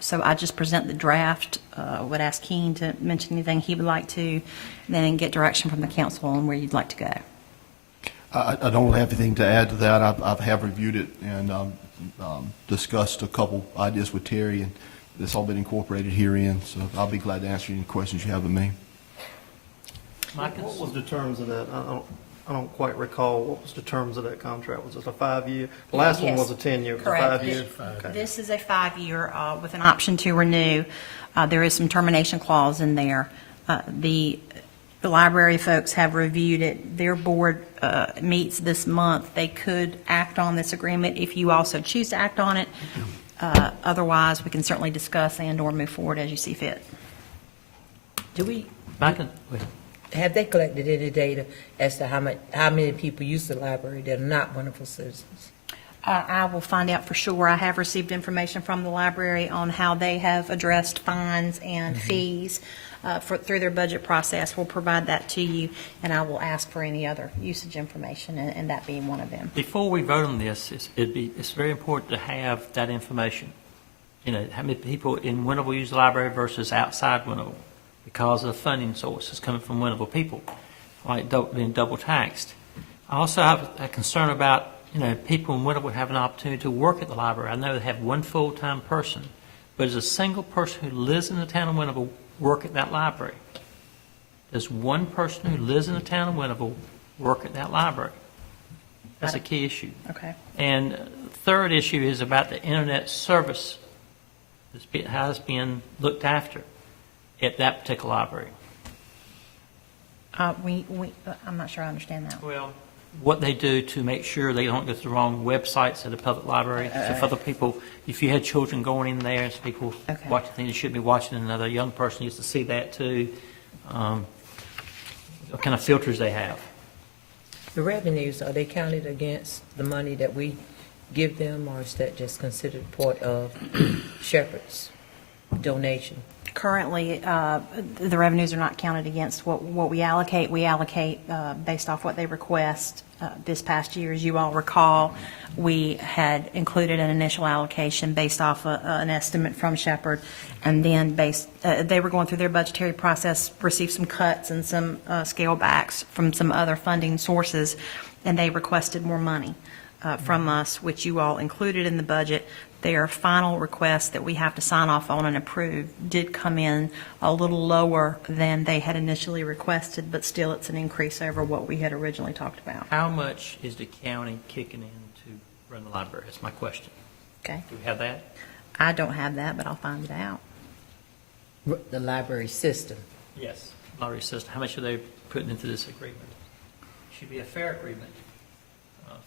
So I just present the draft, would ask Keene to mention anything he would like to, and then get direction from the council on where you'd like to go. I don't have anything to add to that. I have reviewed it and discussed a couple ideas with Terry, and it's all been incorporated herein, so I'll be glad to answer any questions you have of me. Mike, What was the terms of that? I don't quite recall. What was the terms of that contract? Was it a 5-year? The last one was a 10-year. Was it Correct. 5 years? This is a 5-year with an option to renew. There is some termination clause in there. The library folks have reviewed it. Their board meets this month. They could act on this agreement if you also choose to act on it. Otherwise, we can certainly discuss and/or move forward as you see fit. Do we, Mike, have they collected any data as to how many people use the library that are not wonderful citizens? I will find out for sure. I have received information from the library on how they have addressed fines and fees through their budget process. We'll provide that to you, and I will ask for any other usage information, and that being one of them. before we vote on this, it's very important to have that information. You know, how many people in Winterville use the library versus outside Winterville, because of the funding sources coming from Winterville people, like being double taxed. I also have a concern about, you know, people in Winterville have an opportunity to work at the library. I know they have one full-time person, but does a single person who lives in the town of Winterville work at that library? Does one person who lives in the town of Winterville work at that library? That's a key issue. Okay. And third issue is about the internet service, how it's being looked after at that particular library. I'm not sure I understand that. Well, what they do to make sure they don't go to the wrong websites at a public library. So if other people, if you had children going in there, and people Okay. watching things they shouldn't be watching, and another young person used to see that too, what kind of filters they have. The revenues, are they counted against the money that we give them, or is that just considered part of Shepherd's donation? Currently, the revenues are not counted against what we allocate. We allocate based off what they request. This past year, as you all recall, we had included an initial allocation based off an estimate from Shepherd, and then they were going through their budgetary process, received some cuts and some scale backs from some other funding sources, and they requested more money from us, which you all included in the budget. Their final request that we have to sign off on and approve did come in a little lower than they had initially requested, but still it's an increase over what we had originally talked about. How much is the county kicking in to run the library? That's my question. Okay. Do we have that? I don't have that, but I'll find it out. The library system. Yes. Library system, how much are they putting into this agreement? Should be a fair agreement.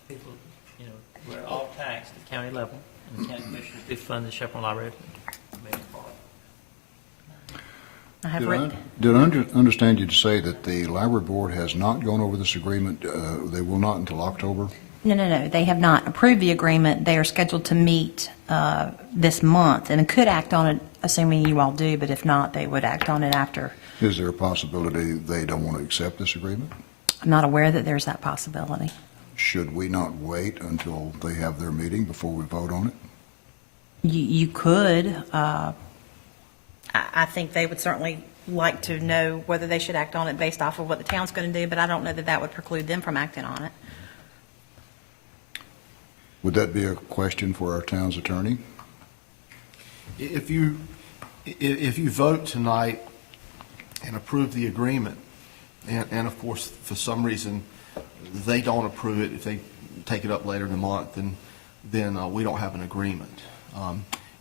People, you know, we're all taxed at county level, and the county commissioners do fund the Shepherd Library. I have Did written. I understand you to say that the library board has not gone over this agreement? They will not until October? No. They have not approved the agreement. They are scheduled to meet this month, and could act on it, assuming you all do, but if not, they would act on it after. Is there a possibility they don't want to accept this agreement? I'm not aware that there's that possibility. Should we not wait until they have their meeting before we vote on it? You could. I think they would certainly like to know whether they should act on it based off of what the town's going to do, but I don't know that that would preclude them from acting on it. Would that be a question for our town's attorney? If you vote tonight and approve the agreement, and of course, for some reason, they don't approve it, if they take it up later in the month, then we don't have an agreement.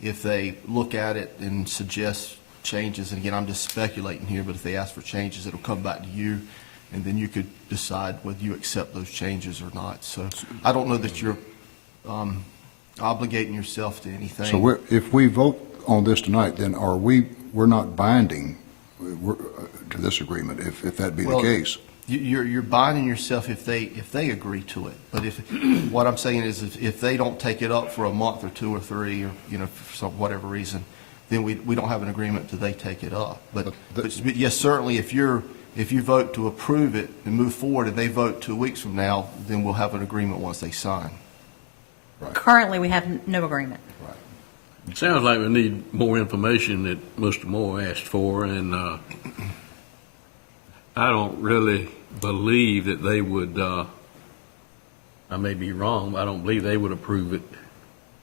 If they look at it and suggest changes, and again, I'm just speculating here, but if they ask for changes, it'll come back to you, and then you could decide whether you accept those changes or not. So I don't know that you're obligating yourself to anything. So if we vote on this tonight, then we're not binding to this agreement, if that be the Well, case? You're binding yourself if they agree to it. But what I'm saying is if they don't take it up for a month or two or three, or, for whatever reason, then we don't have an agreement till they take it up. But yes, certainly if you vote to approve it and move forward, and they vote 2 weeks from now, then we'll have an agreement once they sign. Currently, we have no agreement. It sounds like we need more information that Mr. Moore asked for, and I don't really believe that they would, I may be wrong, but I don't believe they would approve it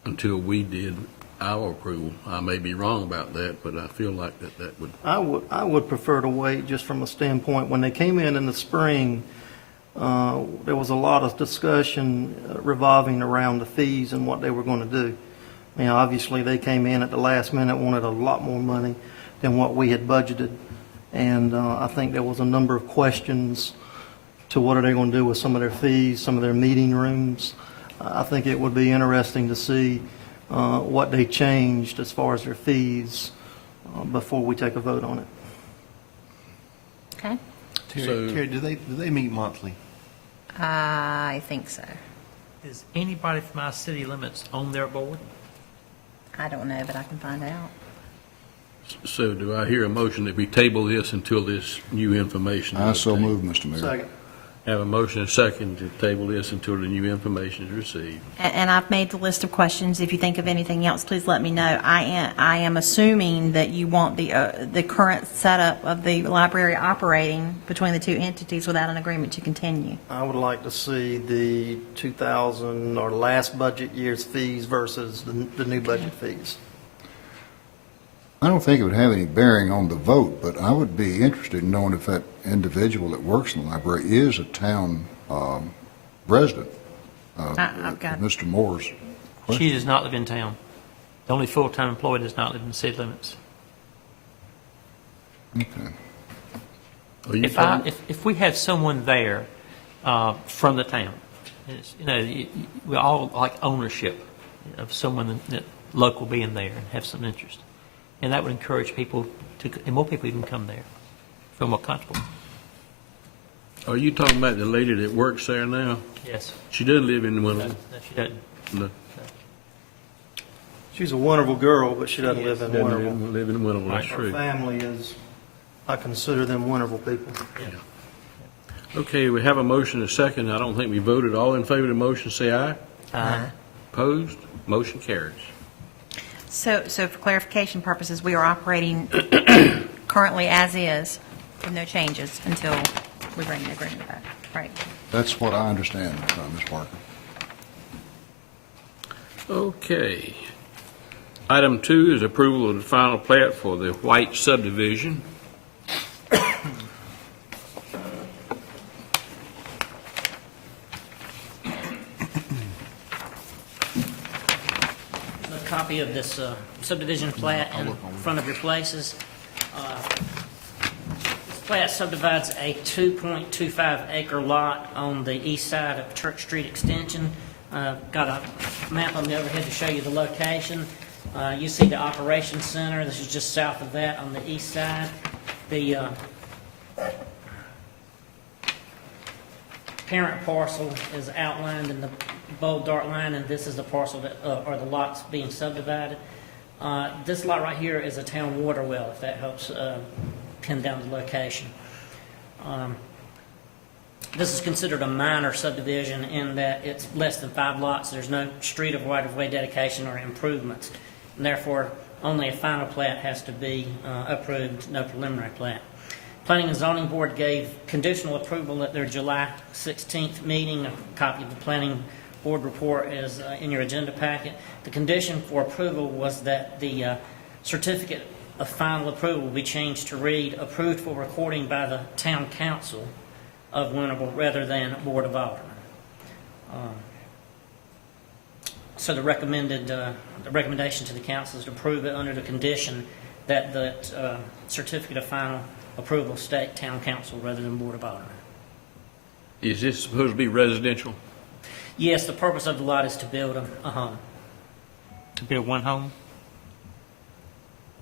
until we did our approval. I may be wrong about that, but I feel like that would. I would prefer to wait, just from a standpoint, when they came in the spring, there was a lot of discussion revolving around the fees and what they were going to do. Obviously, they came in at the last minute, wanted a lot more money than what we had budgeted. And I think there was a number of questions to what are they going to do with some of their fees, some of their meeting rooms. I think it would be interesting to see what they changed as far as their fees before we take a vote on it. Okay? Terry, do they meet monthly? I think so. Is anybody from our city limits on their board? I don't know, but I can find out. So do I hear a motion that we table this until this new information is I so obtained? move, Mr. Mayor. Second. Have a motion and a second to table this until the new information is received. And I've made the list of questions. If you think of anything else, please let me know. I am assuming that you want the current setup of the library operating between the two entities without an agreement to continue. I would like to see the 2000 or last budget year's fees versus the new budget fees. I don't think it would have any bearing on the vote, but I would be interested in knowing if that individual that works in the library is a town resident. I've got Mr. Moore's question. She does not live in town. The only full-time employee does not live in the city limits. Okay. Are you If we had someone there from the town, we all like ownership of someone that local being there and have some interest. And that would encourage people and more people even come there, feel more comfortable. Are you talking about the lady that works there now? Yes. She doesn't live in No, Winterville? she doesn't. No. She's a wonderful girl, but she doesn't live in Winterville. Doesn't live in Winterville, that's Her true. family is, I consider them Winterville people. Okay, we have a motion and a second. I don't think we voted. All in favor of the motion, say aye. Aye. Opposed? Motion carries. So for clarification purposes, we are operating currently as is with no changes until we bring the agreement back, right? That's what I understand, Ms. Parker. Okay. Item 2 is approval of the final plat for the White subdivision. A copy of this subdivision plat in front of your places. This plat subdivides a 2.25 acre lot on the east side of Church Street Extension. Got a map on the overhead to show you the location. You see the operations center. This is just south of that on the east side. The parent parcel is outlined in the bold dark line, and this is the parcel that, or the lots being subdivided. This lot right here is a town water well, if that helps pin down the location. This is considered a minor subdivision in that it's less than 5 lots. There's no street or right-of-way dedication or improvements, and therefore only a final plat has to be approved, no preliminary plat. Planning and Zoning Board gave conditional approval at their July 16th meeting. A copy of the planning board report is in your agenda packet. The condition for approval was that the certificate of final approval will be changed to read, approved for recording by the town council of Winterville rather than Board of Aldermen. So the recommendation to the council is to approve it under the condition that the certificate of final approval state town council rather than Board of Aldermen. Is this supposed to be residential? Yes, the purpose of the lot is to build a home. To build one home?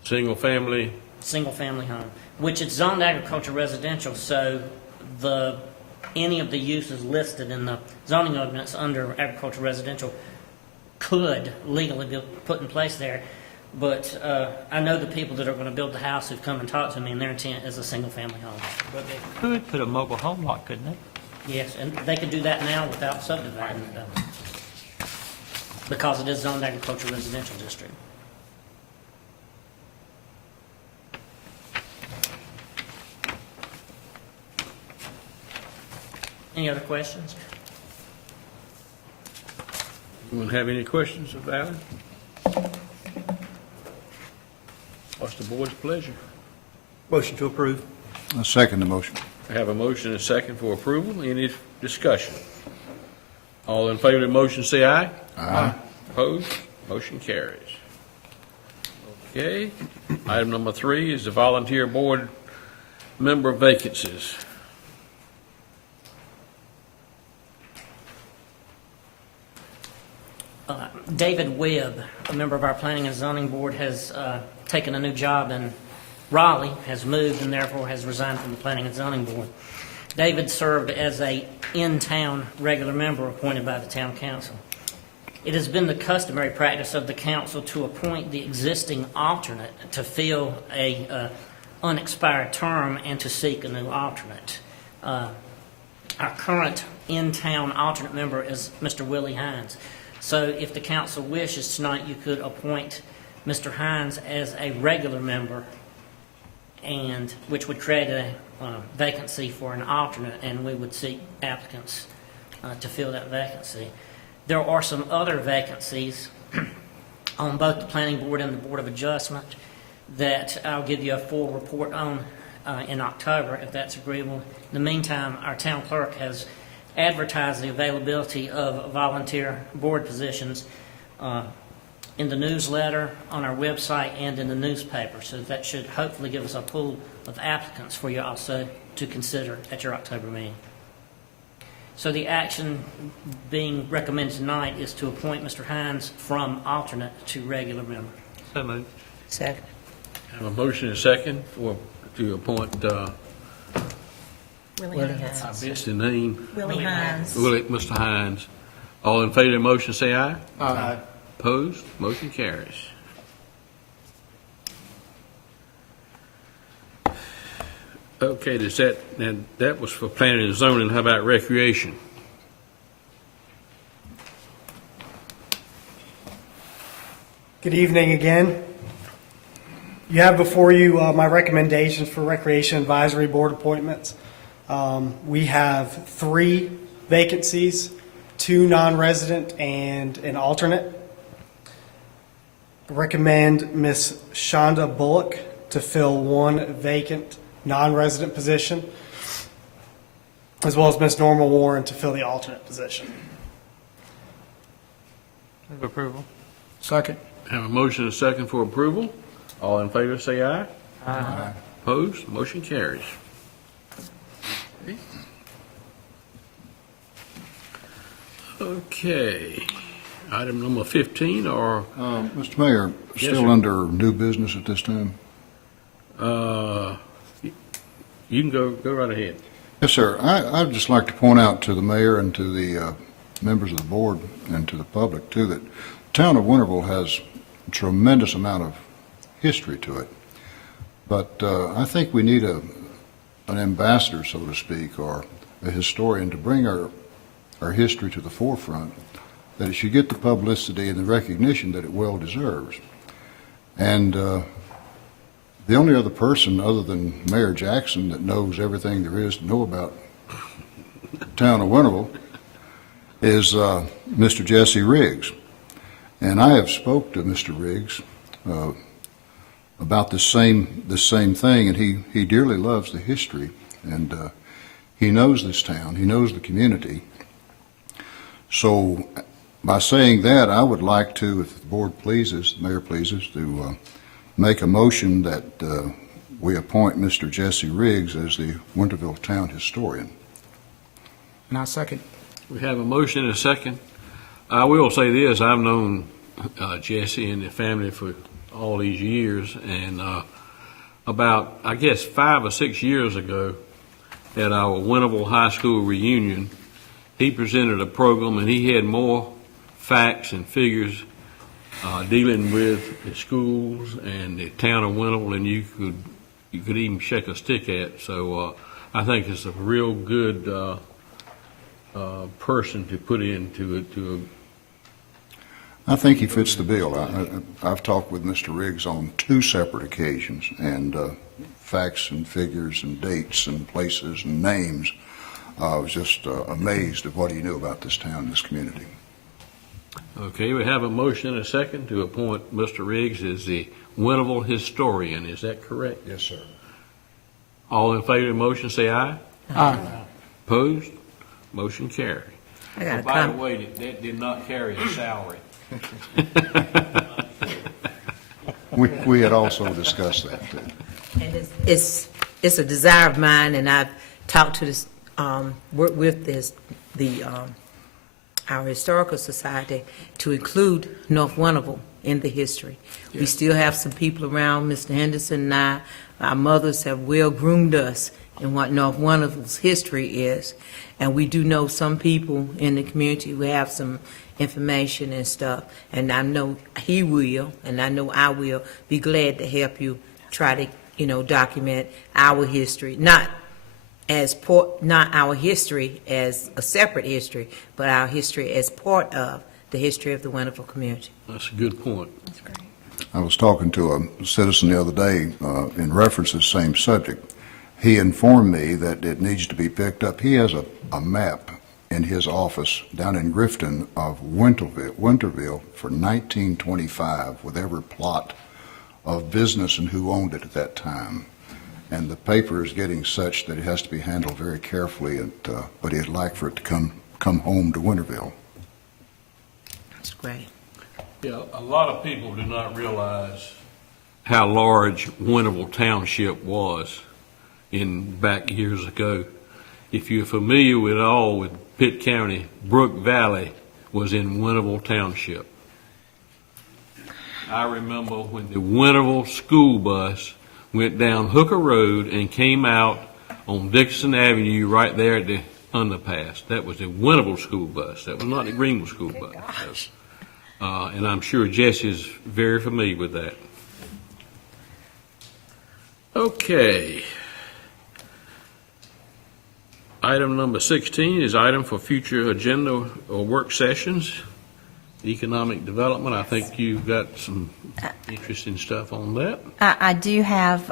Single family? Single-family home, which is zoned agriculture residential, so any of the uses listed in the zoning ordinance under agriculture residential could legally be put in place there. But I know the people that are going to build the house who've come and talked to me, and their intent is a single-family home. But they could put a mobile home lot, couldn't they? Yes, and they could do that now without subdividing it, though, because it is zoned agriculture residential district. Any other questions? Anyone have any questions of Alan? What's the board's pleasure? Motion to approve. I second the motion. I have a motion and a second for approval. Any discussion? All in favor of the motion, say aye. Aye. Opposed? Motion carries. Okay. Item number 3 is the volunteer board member vacancies. David Webb, a member of our Planning and Zoning Board, has taken a new job in Raleigh, has moved, and therefore has resigned from the Planning and Zoning Board. David served as a in-town regular member appointed by the town council. It has been the customary practice of the council to appoint the existing alternate to fill a unexpired term and to seek a new alternate. Our current in-town alternate member is Mr. Willie Hines. So if the council wishes tonight, you could appoint Mr. Hines as a regular member, and which would create a vacancy for an alternate, and we would seek applicants to fill that vacancy. There are some other vacancies on both the Planning Board and the Board of Adjustment that I'll give you a full report on in October, if that's agreeable. In the meantime, our town clerk has advertise the availability of volunteer board positions in the newsletter, on our website, and in the newspaper. So that should hopefully give us a pool of applicants for you also to consider at your October meeting. So the action being recommended tonight is to appoint Mr. Hines from alternate to regular member. So moved. Second. I have a motion and a second to appoint, Willie Hines. I missed the name, Willie Hines. Mr. Hines. All in favor of the motion, say aye. Aye. Opposed? Motion carries. Okay, that was for planning and zoning. How about recreation? Good evening again. You have before you my recommendations for Recreation Advisory Board appointments. We have 3 vacancies, 2 non-resident and an alternate. Recommend Ms. Shonda Bullock to fill 1 vacant non-resident position, as well as Ms. Norma Warren to fill the alternate position. Move approval. Second. Have a motion and a second for approval. All in favor, say aye. Aye. Opposed? Motion carries. Okay. Item number 15, or Mr. Mayor, Yes, still sir. under new business at this time? you can go right ahead. Yes, sir. I'd just like to point out to the mayor and to the members of the board and to the public, too, that the town of Winterville has a tremendous amount of history to it. But I think we need an ambassador, so to speak, or a historian to bring our history to the forefront, that it should get the publicity and the recognition that it well deserves. And the only other person other than Mayor Jackson that knows everything there is to know about the town of Winterville is Mr. Jesse Riggs. And I have spoke to Mr. Riggs about this same thing, and he dearly loves the history, and he knows this town, he knows the community. So by saying that, I would like to, if the board pleases, the mayor pleases, to make a motion that we appoint Mr. Jesse Riggs as the Winterville Town Historian. And I second. We have a motion and a second. I will say this, I've known Jesse and the family for all these years, and about, I guess, 5 or 6 years ago at our Winterville High School reunion, he presented a program, and he had more facts and figures dealing with the schools and the town of Winterville than you could even shake a stick at. So I think it's a real good person to put into I think he fits the bill. I've talked with Mr. Riggs on 2 separate occasions, and facts and figures and dates and places and names. I was just amazed at what he knew about this town and this community. Okay, we have a motion and a second to appoint Mr. Riggs as the Winterville historian. Is that correct? Yes, sir. All in favor of the motion, say aye. Aye. Opposed? Motion carried. I got a By the comment. way, that did not carry a salary. We had also discussed that, too. And it's a desire of mine, and I've talked to this, worked with our historical society to include North Winterville in the history. We still have some people around, Mr. Henderson and our mothers have well groomed us in what North Winterville's history is. And we do know some people in the community who have some information and stuff. And I know he will, and I know I will, be glad to help you try to, document our history. Not our history as a separate history, but our history as part of the history of the Winterville community. That's a good point. That's great. I was talking to a citizen the other day in reference to the same subject. He informed me that it needs to be picked up. He has a map in his office down in Grifton of Winterville for 1925 with every plot of business and who owned it at that time. And the paper is getting such that it has to be handled very carefully, but he'd like for it to come home to Winterville. That's great. Yeah, a lot of people do not realize how large Winterville Township was back years ago. If you're familiar with all with Pitt County, Brook Valley was in Winterville Township. I remember when the Winterville school bus went down Hooker Road and came out on Dixon Avenue right there at the underpass. That was the Winterville school bus. That was not the Greenville school bus. And I'm sure Jesse is very familiar with that. Okay. Item number 16 is item for future agenda or work sessions. Economic development, I think you've got some interesting stuff on that. I do have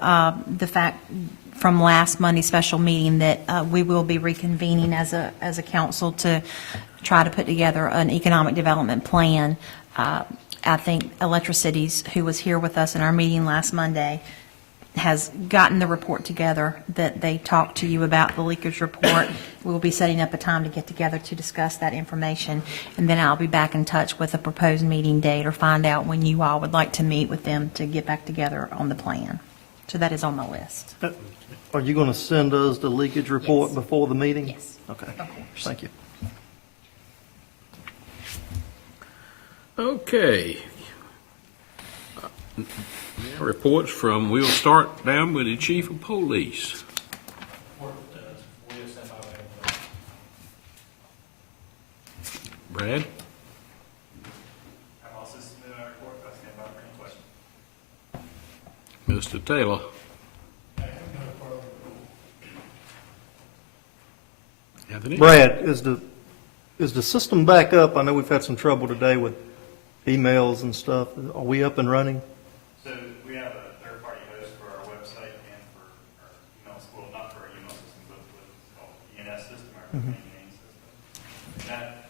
the fact from last Monday's special meeting that we will be reconvening as a council to try to put together an economic development plan. I think Electricities, who was here with us in our meeting last Monday, has gotten the report together that they talked to you about, the leakage report. We'll be setting up a time to get together to discuss that information, and then I'll be back in touch with a proposed meeting date or find out when you all would like to meet with them to get back together on the plan. So that is on my list. Are you going to send us the leakage report Yes. before the meeting? Yes. Okay, Of course. thank you. Okay. Now reports from, we'll start down with the chief of police. Brad? I'm also submitting my report, but I stand by for any questions. Mr. Taylor? Anthony? Brad, is the system back up? I know we've had some trouble today with emails and stuff. Are we up and running? So we have a third-party host for our website and for our email, well, not for our email system, but what's called ENS system, our campaign system. That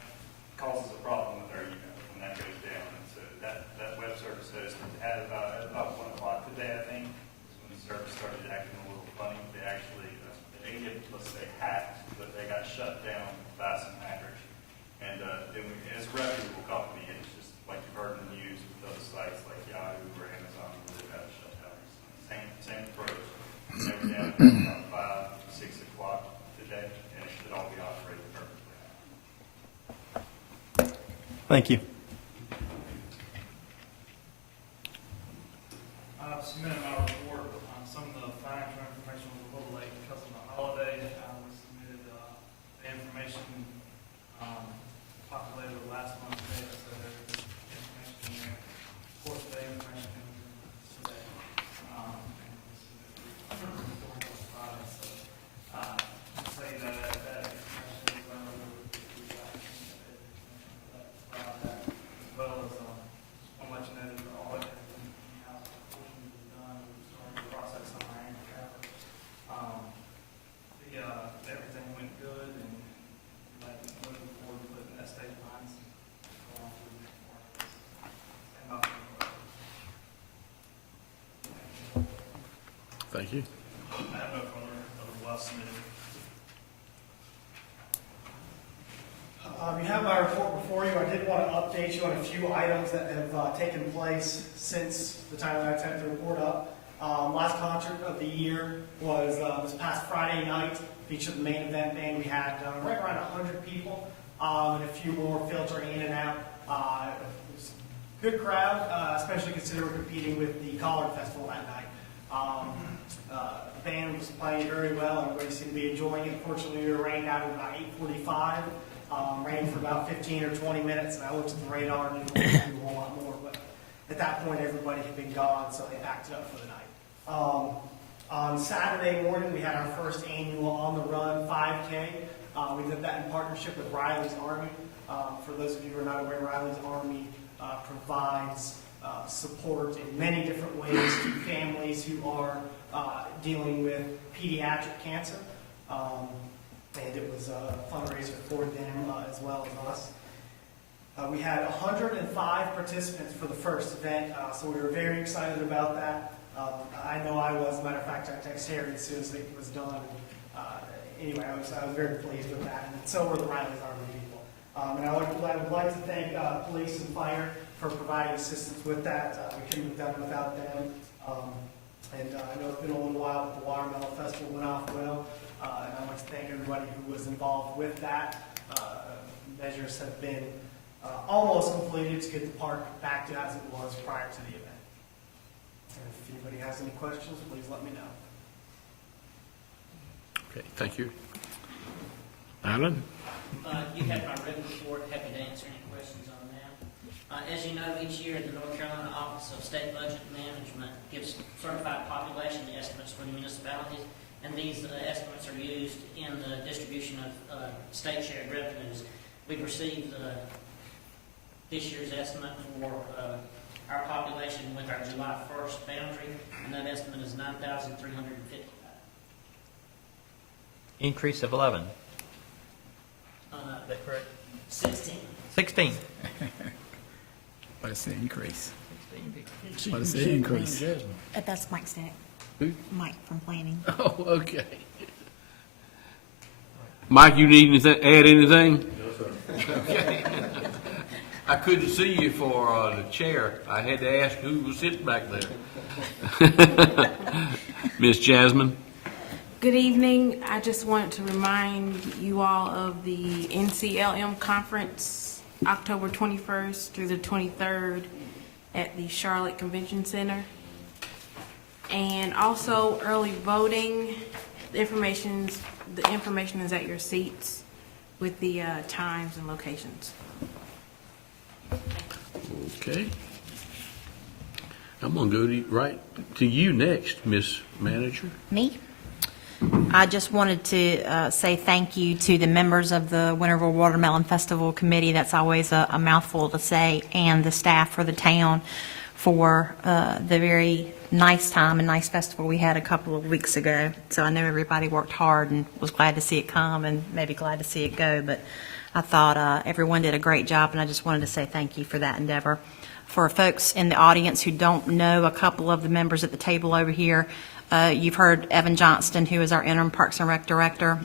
Thank you. Submitted my report. Some of the financial information was a little late because of the holiday. We submitted the information populated with last month's data, so there's information in there. Of course, the information is today. Say that information is as well as I'll let you know that the audit has been in-house portion is done. We're starting the process on our annual cover. Everything went good and like moving forward, putting that state lines along through the markets. And nothing. Thank you. I have no further otherwise submitted. You have my report before you. I did want to update you on a few items that have taken place since the time that I typed the report up. Last concert of the year was this past Friday night, featured the main event band. We had right around 100 people and a few more filtering in and out. It was a good crowd, especially considering we're competing with the Collard Festival that night. The band was playing very well. Everybody seemed to be enjoying it. Fortunately, we were rained out at about 8:45. Rained for about 15 or 20 minutes, and I looked at the radar and knew we were going to do a whole lot more. But at that point, everybody had been gone, so they backed it up for the night. On Saturday morning, we had our first annual On the Run 5K. We did that in partnership with Riley's Army. For those of you who are not aware, Riley's Army provides support in many different ways to families who are dealing with pediatric cancer. And it was a fundraiser for them as well as us. We had 105 participants for the first event, so we were very excited about that. I know I was. As a matter of fact, I texted Harry as soon as it was done. Anyway, I was very pleased with that, and so were the Riley's Army people. And I would like to thank police and fire for providing assistance with that. We couldn't have done it without them. And I know it's been a little while, but the Watermelon Festival went off well. And I'd like to thank everybody who was involved with that. Measures have been almost completed to get the park back to as it was prior to the event. And if anybody has any questions, please let me know. Okay, thank you. Alan? You have my written report, happy to answer any questions on that. As you know, each year the North Carolina Office of State Budget Management gives certified population estimates for the municipalities, and these estimates are used in the distribution of state shared revenues. We've received this year's estimate for our population with our July 1st boundary, and that estimate is 9,355. Increase of 11. Is that correct? 16. 16. What is the increase? 16. What is the increase? That's Mike Stack. Who? Mike from planning. Oh, okay. Mike, you need anything, add anything? No, sir. I couldn't see you for the chair. I had to ask who was sitting back there. Miss Jasmine? Good evening. I just wanted to remind you all of the NCLM conference, October 21st through the 23rd at the Charlotte Convention Center. And also early voting, the information is at your seats with the times and locations. Okay. I'm going to go right to you next, Miss Manager. Me? I just wanted to say thank you to the members of the Winterville Watermelon Festival Committee. That's always a mouthful to say, and the staff for the town for the very nice time and nice festival we had a couple of weeks ago. So I know everybody worked hard and was glad to see it come and maybe glad to see it go, but I thought everyone did a great job, and I just wanted to say thank you for that endeavor. For folks in the audience who don't know a couple of the members at the table over here, you've heard Evan Johnston, who is our interim Parks and Rec director,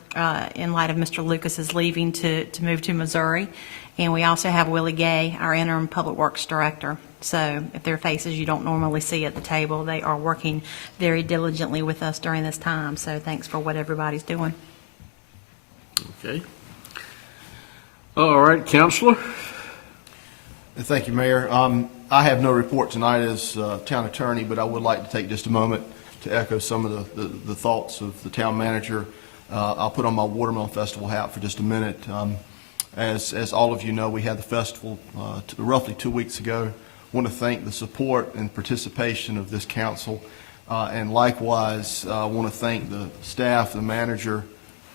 in light of Mr. Lucas's leaving to move to Missouri. And we also have Willie Gay, our interim public works director. So if there are faces you don't normally see at the table, they are working very diligently with us during this time. So thanks for what everybody's doing. Okay. All right, Counselor. Thank you, Mayor. I have no report tonight as town attorney, but I would like to take just a moment to echo some of the thoughts of the town manager. I'll put on my Watermelon Festival hat for just a minute. As all of you know, we had the festival roughly 2 weeks ago. I want to thank the support and participation of this council, and likewise, I want to thank the staff, the manager.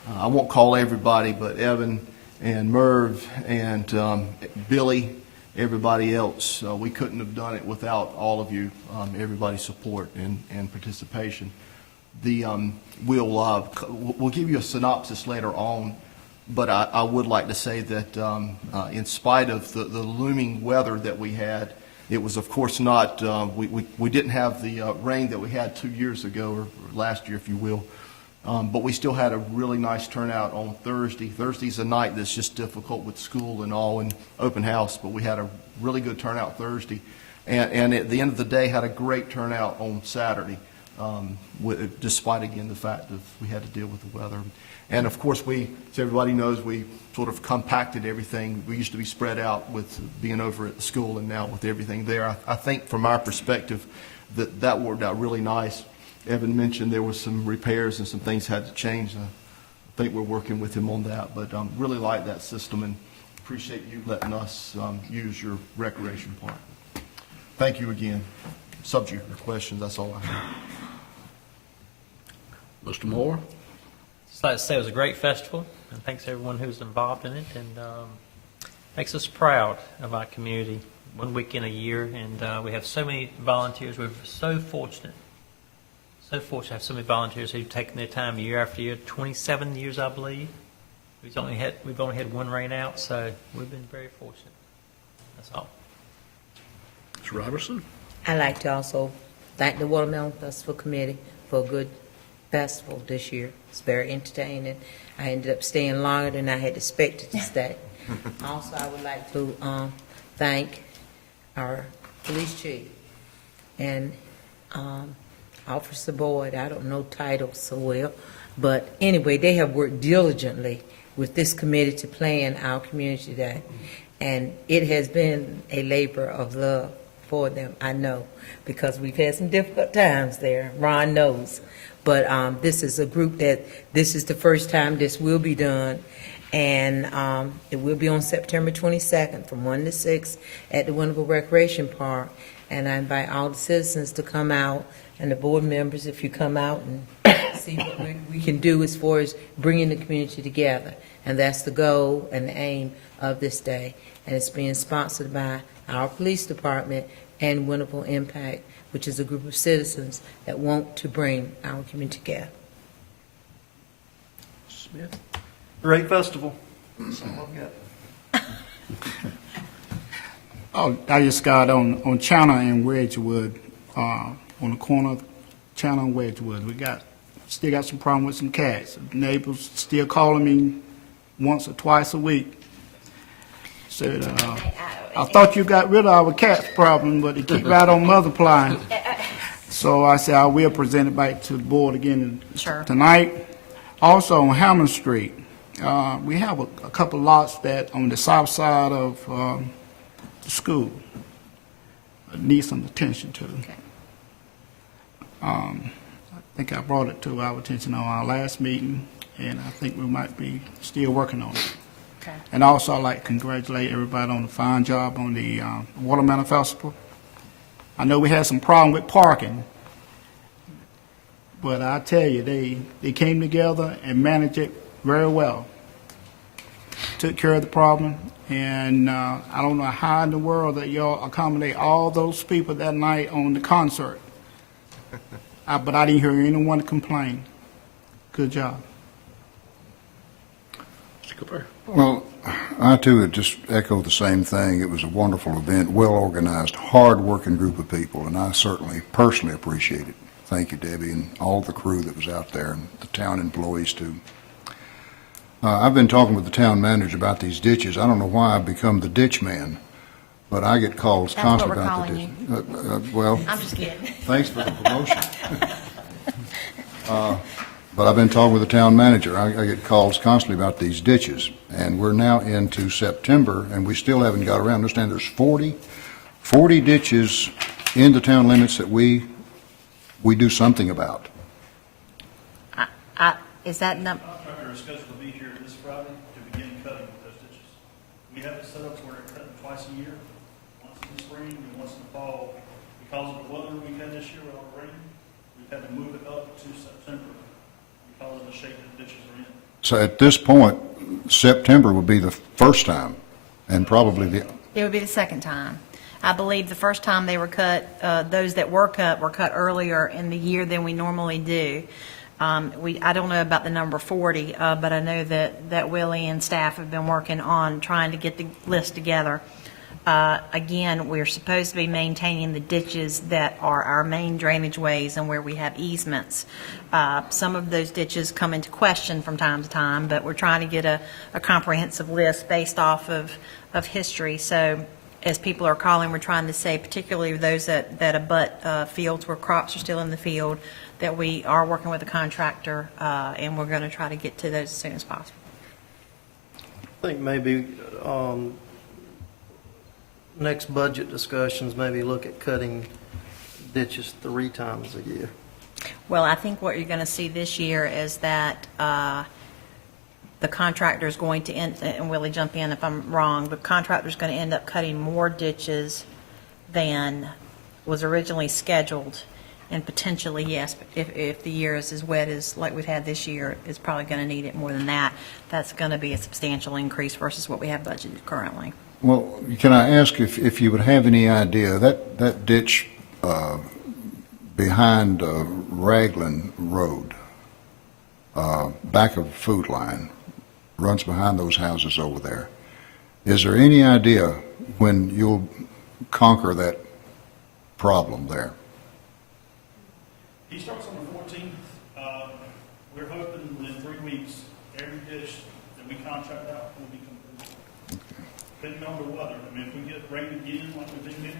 I won't call everybody, but Evan and Merv and Billy, everybody else. We couldn't have done it without all of you, everybody's support and participation. We'll give you a synopsis later on, but I would like to say that in spite of the looming weather that we had, it was of course not, we didn't have the rain that we had 2 years ago, or last year, if you will. But we still had a really nice turnout on Thursday. Thursday's a night that's just difficult with school and all and open house, but we had a really good turnout Thursday. And at the end of the day, had a great turnout on Saturday, despite, again, the fact that we had to deal with the weather. And of course, as everybody knows, we sort of compacted everything. We used to be spread out with being over at the school, and now with everything there. I think from our perspective that worked out really nice. Evan mentioned there was some repairs and some things had to change. I think we're working with him on that, but really like that system and appreciate you letting us use your recreation park. Thank you again. Subject to your questions, that's all I have. Mr. Moore? Just like to say it was a great festival, and thanks to everyone who's involved in it, and makes us proud of our community. 1 weekend a year, and we have so many volunteers. We're so fortunate to have so many volunteers who've taken their time year after year. 27 years, I believe. We've only had one rain out, so we've been very fortunate. That's all. Ms. Robertson? I'd like to also thank the Watermelon Festival Committee for a good festival this year. It's very entertaining. I ended up staying longer than I had expected to stay. Also, I would like to thank our police chief and Officer Boyd. I don't know titles so well, but anyway, they have worked diligently with this committee to plan our community day, and it has been a labor of love for them, I know, because we've had some difficult times there. Ron knows. But this is a group that, this is the first time this will be done, and it will be on September 22nd from 1 to 6 at the Winterville Recreation Park. And I invite all the citizens to come out, and the board members, if you come out and see what we can do as far as bringing the community together. And that's the goal and the aim of this day. And it's being sponsored by our police department and Winterville Impact, which is a group of citizens that want to bring our community together. Smith? Great festival. That's all I've got. Oh, I just got on Channel and Wedgewood, on the corner of Channel and Wedgewood. Still got some problem with some cats. Neighbors still calling me once or twice a week. Said, I thought you got rid of our cats problem, but they keep right on multiplying. So I said I will present it back to the board again tonight. Also on Hammond Street, we have a couple lots that on the south side of the school need some attention to. I think I brought it to our attention on our last meeting, and I think we might be still working on it. Okay. And also, I'd like to congratulate everybody on the fine job on the Watermelon Festival. I know we had some problem with parking, but I tell you, they came together and managed it very well. Took care of the problem, and I don't know how in the world that y'all accommodate all those people that night on the concert. But I didn't hear anyone complain. Good job. Mr. Cooper? Well, I too would just echo the same thing. It was a wonderful event, well-organized, hard-working group of people, and I certainly personally appreciate it. Thank you, Debbie, and all the crew that was out there, and the town employees, too. I've been talking with the town manager about these ditches. I don't know why I've become the ditch man, but I get calls That's what constantly we're about the calling ditch. Well, I'm just kidding. thanks for the promotion. But I've been talking with the town manager. I get calls constantly about these ditches, and we're now into September, and we still haven't got around. Understand there's 40 ditches in the town limits that we do something about. Is that number? Contractor is scheduled to be here this Friday to begin cutting those ditches. We have it set up to where it's cutting twice a year, once in the spring and once in the fall. Because of the weather we've had this year with all the rain, we've had to move it up to September because of the shape the ditches are in. So at this point, September would be the first time, and probably the, It would be the second time. I believe the first time they were cut, those that were cut earlier in the year than we normally do. I don't know about the number 40, but I know that Willie and staff have been working on trying to get the list together. Again, we're supposed to be maintaining the ditches that are our main drainage ways and where we have easements. Some of those ditches come into question from time to time, but we're trying to get a comprehensive list based off of history. So as people are calling, we're trying to say, particularly those that abut fields where crops are still in the field, that we are working with a contractor, and we're going to try to get to those as soon as possible. I think maybe next budget discussions, maybe look at cutting ditches 3 times a year. Well, I think what you're going to see this year is that the contractor is going to end, and Willie, jump in if I'm wrong, the contractor's going to end up cutting more ditches than was originally scheduled. And potentially, yes, if the year is as wet as like we've had this year, it's probably going to need it more than that. That's going to be a substantial increase versus what we have budgeted currently. well, can I ask if you would have any idea, that ditch behind Raglan Road, back of Food Line, runs behind those houses over there. Is there any idea when you'll conquer that problem there? He starts on the 14th. We're hoping within 3 weeks, every ditch that we contract out will be completed. Depending on the weather. I mean, if we get rain again like we've been getting,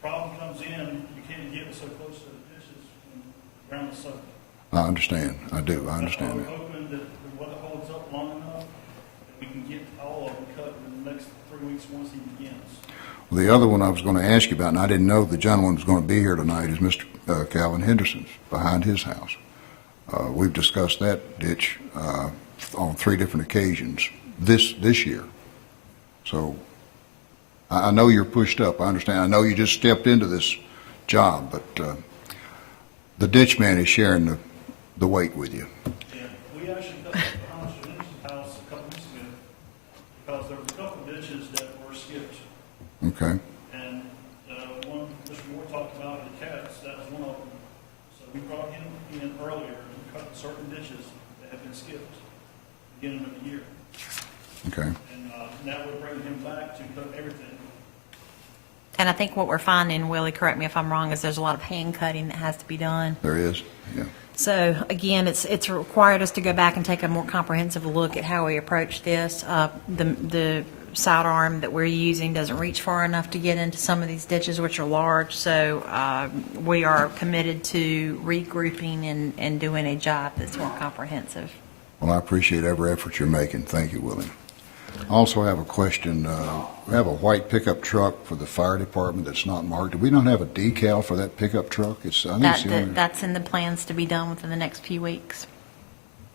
problem comes in, you can't get so close to the ditches when the ground is soaked. I understand. I do. I understand We're that. hoping that the weather holds up long enough that we can get all of them cut in the next 3 weeks once he begins. Well, the other one I was going to ask you about, and I didn't know the gentleman was going to be here tonight, is Mr. Calvin Henderson's behind his house. We've discussed that ditch on 3 different occasions this year. So I know you're pushed up. I understand. I know you just stepped into this job, but the ditch man is sharing the weight with you. Yeah, we actually cut behind Mr. Henderson's house a couple weeks ago because there was a couple of ditches that were skipped. Okay. And one Mr. Moore talked about, the cats, that was one of them. So we brought him in earlier and cut certain ditches that had been skipped beginning of the year. Okay. And now we're bringing him back to cut everything. And I think what we're finding, Willie, correct me if I'm wrong, is there's a lot of hand cutting that has to be done. There is. Yeah. So again, it's required us to go back and take a more comprehensive look at how we approach this. The sidearm that we're using doesn't reach far enough to get into some of these ditches, which are large. So we are committed to regrouping and doing a job that's more comprehensive. Well, I appreciate every effort you're making. Thank you, Willie. I also have a question. We have a white pickup truck for the fire department that's not marked. Do we not have a decal for that pickup truck? I think it's the only, That's in the plans to be done within the next few weeks.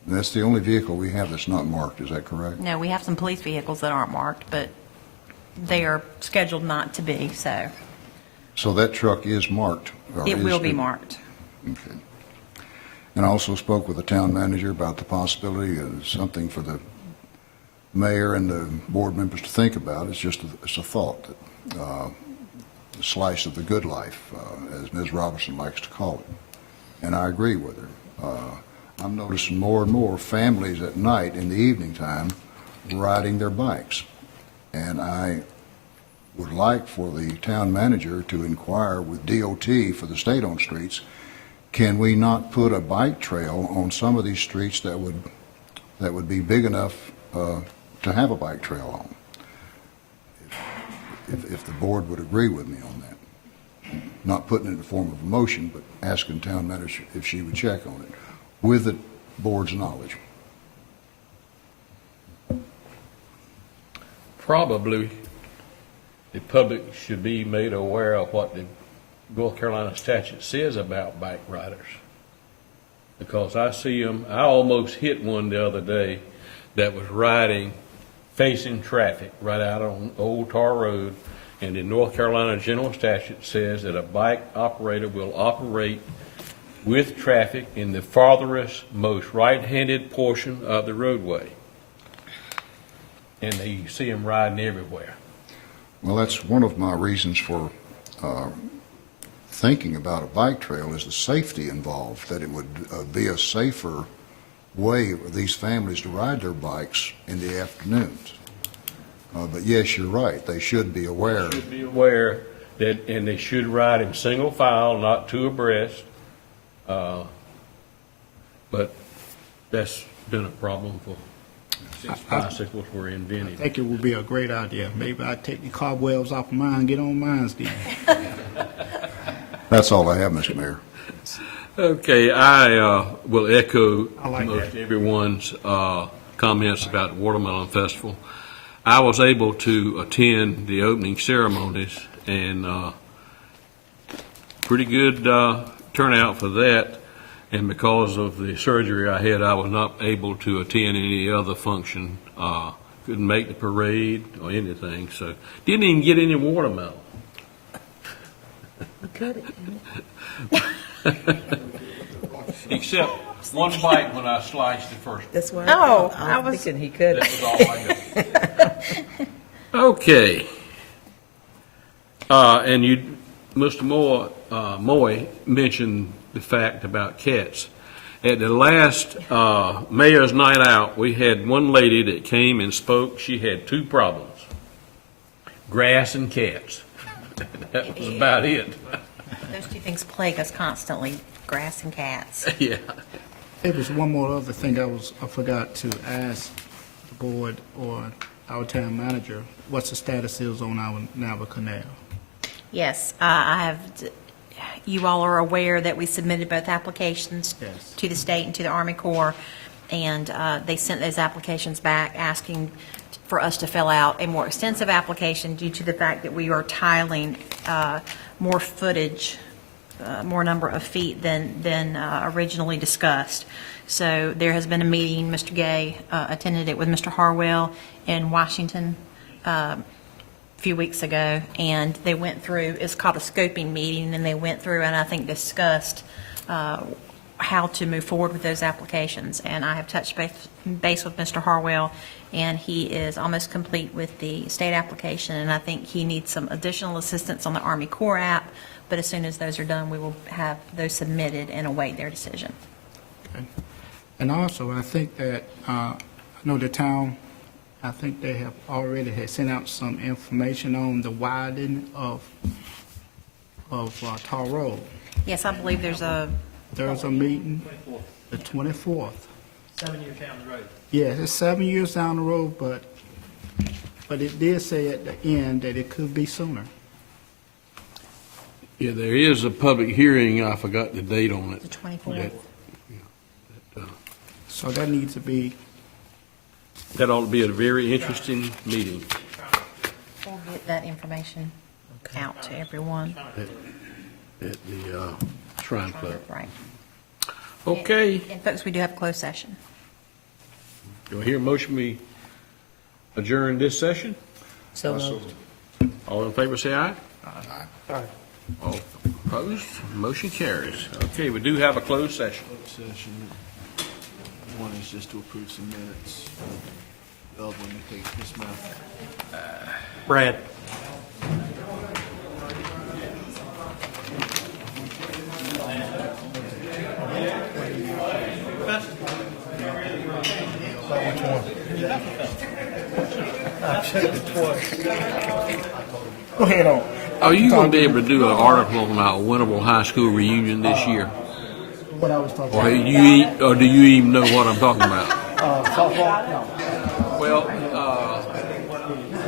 that's the only vehicle we have that's not marked. Is that correct? No, we have some police vehicles that aren't marked, but they are scheduled not to be, so So that truck is marked? or it is will be it- marked. Okay. And I also spoke with the town manager about the possibility of something for the mayor and the board members to think about. It's just it's a thought, that, a slice of the good life, as Ms. Robertson likes to call it. And I agree with her. I'm noticing more and more families at night in the evening time riding their bikes. And I would like for the town manager to inquire with DOT for the state-owned streets, can we not put a bike trail on some of these streets that would be big enough to have a bike trail on? If the board would agree with me on that. Not putting it in the form of a motion, but asking town manager if she would check on it. with the board's knowledge? Probably the public should be made aware of what the North Carolina statute says about bike riders. Because I see them, I almost hit one the other day that was riding, facing traffic right out on Old Tar Road. And the North Carolina General Statute says that a bike operator will operate with traffic in the farthest, most right-handed portion of the roadway. And you see them riding everywhere. Well, that's one of my reasons for thinking about a bike trail is the safety involved, that it would be a safer way for these families to ride their bikes in the afternoons. But yes, you're right, they should be aware. Should be aware that, and they should ride in single file, not two abreast. But that's been a problem since bicycles were I invented. think it would be a great idea. Maybe I'd take the cobwebs off of mine and get on mine, Steve. That's all I have, Mr. Mayor. Okay, I will echo I like most that. everyone's comments about the Watermelon Festival. I was able to attend the opening ceremonies, and pretty good turnout for that. And because of the surgery I had, I was not able to attend any other function. Couldn't make the parade or anything, so didn't even get any watermelon. Except one bite when I sliced the first. That's why. Oh, I I was was- thinking he could. That was all I got. Okay. And you, Mr. Moy mentioned the fact about cats. At the last Mayor's Night Out, we had one lady that came and spoke. She had two problems: grass and cats. That was about it. Those two things plague us constantly, grass and cats. Yeah. There was one more other thing I forgot to ask the board or our town manager, what's the status is on our Nava Canal? Yes, I have, you all are aware that we submitted both applications Yes. to the state and to the Army Corps, and they sent those applications back asking for us to fill out a more extensive application due to the fact that we are tiling more footage, more number of feet than originally discussed. So there has been a meeting, Mr. Gay attended it with Mr. Harwell in Washington a few weeks ago, and they went through, it's called a scoping meeting, and they went through and I think discussed how to move forward with those applications. And I have touched base with Mr. Harwell, and he is almost complete with the state application, and I think he needs some additional assistance on the Army Corps app, but as soon as those are done, we will have those submitted and await their decision. And also, I think that, I know the town, I think they have already had sent out some information on the widening of Tar Road. Yes, I believe there's a, There's a meeting, the 24th. 7 years down the road. Yes, it's 7 years down the road, but it did say at the end that it could be sooner. Yeah, there is a public hearing. I forgot the date on it. the 24th. So that needs to be, That ought to be a very interesting meeting. We'll get that information out to everyone. At the Shrine Club. Right. Okay, And folks, we do have a closed session. do I hear a motion we adjourn this session? So moved. All in favor, say aye. Aye. All opposed, motion carries. Okay, we do have a closed session. Session. One is just to approve some minutes. The other one, I think, Ms. Mouth. Brad. go ahead on. Are you going to be able to do an article on our Winterville High School reunion this year? What I was talking Or about. do you even know what I'm talking about? Softball? No. Well,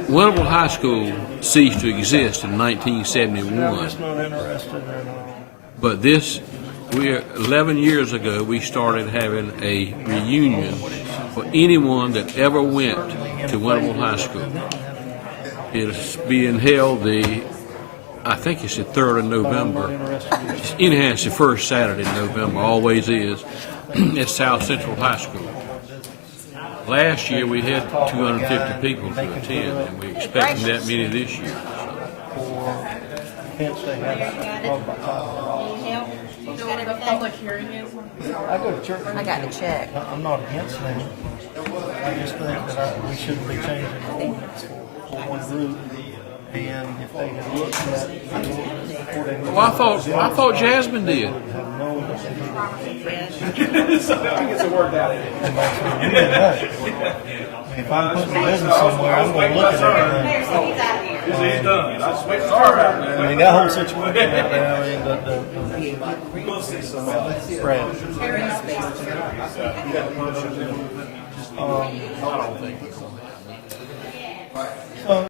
Winterville High School ceased to exist in 1971. Not interested in, But this 11 years ago, we started having a reunion for anyone that ever went to Winterville High School. It's being held I think it's the 3rd of November. Anyhow, it's the first Saturday in November, always is, at South Central High School. Last year, we had 250 people to attend, and we're expecting that many this year. I go to church. I got to check. I'm not against them. I just think that we shouldn't be changing the ordinance for one group. And if they had looked at the ordinance before they moved. Well, I thought Jasmine did. If I'm putting a business somewhere, I'm going to look at it. I mean, that whole situation right now, Brad.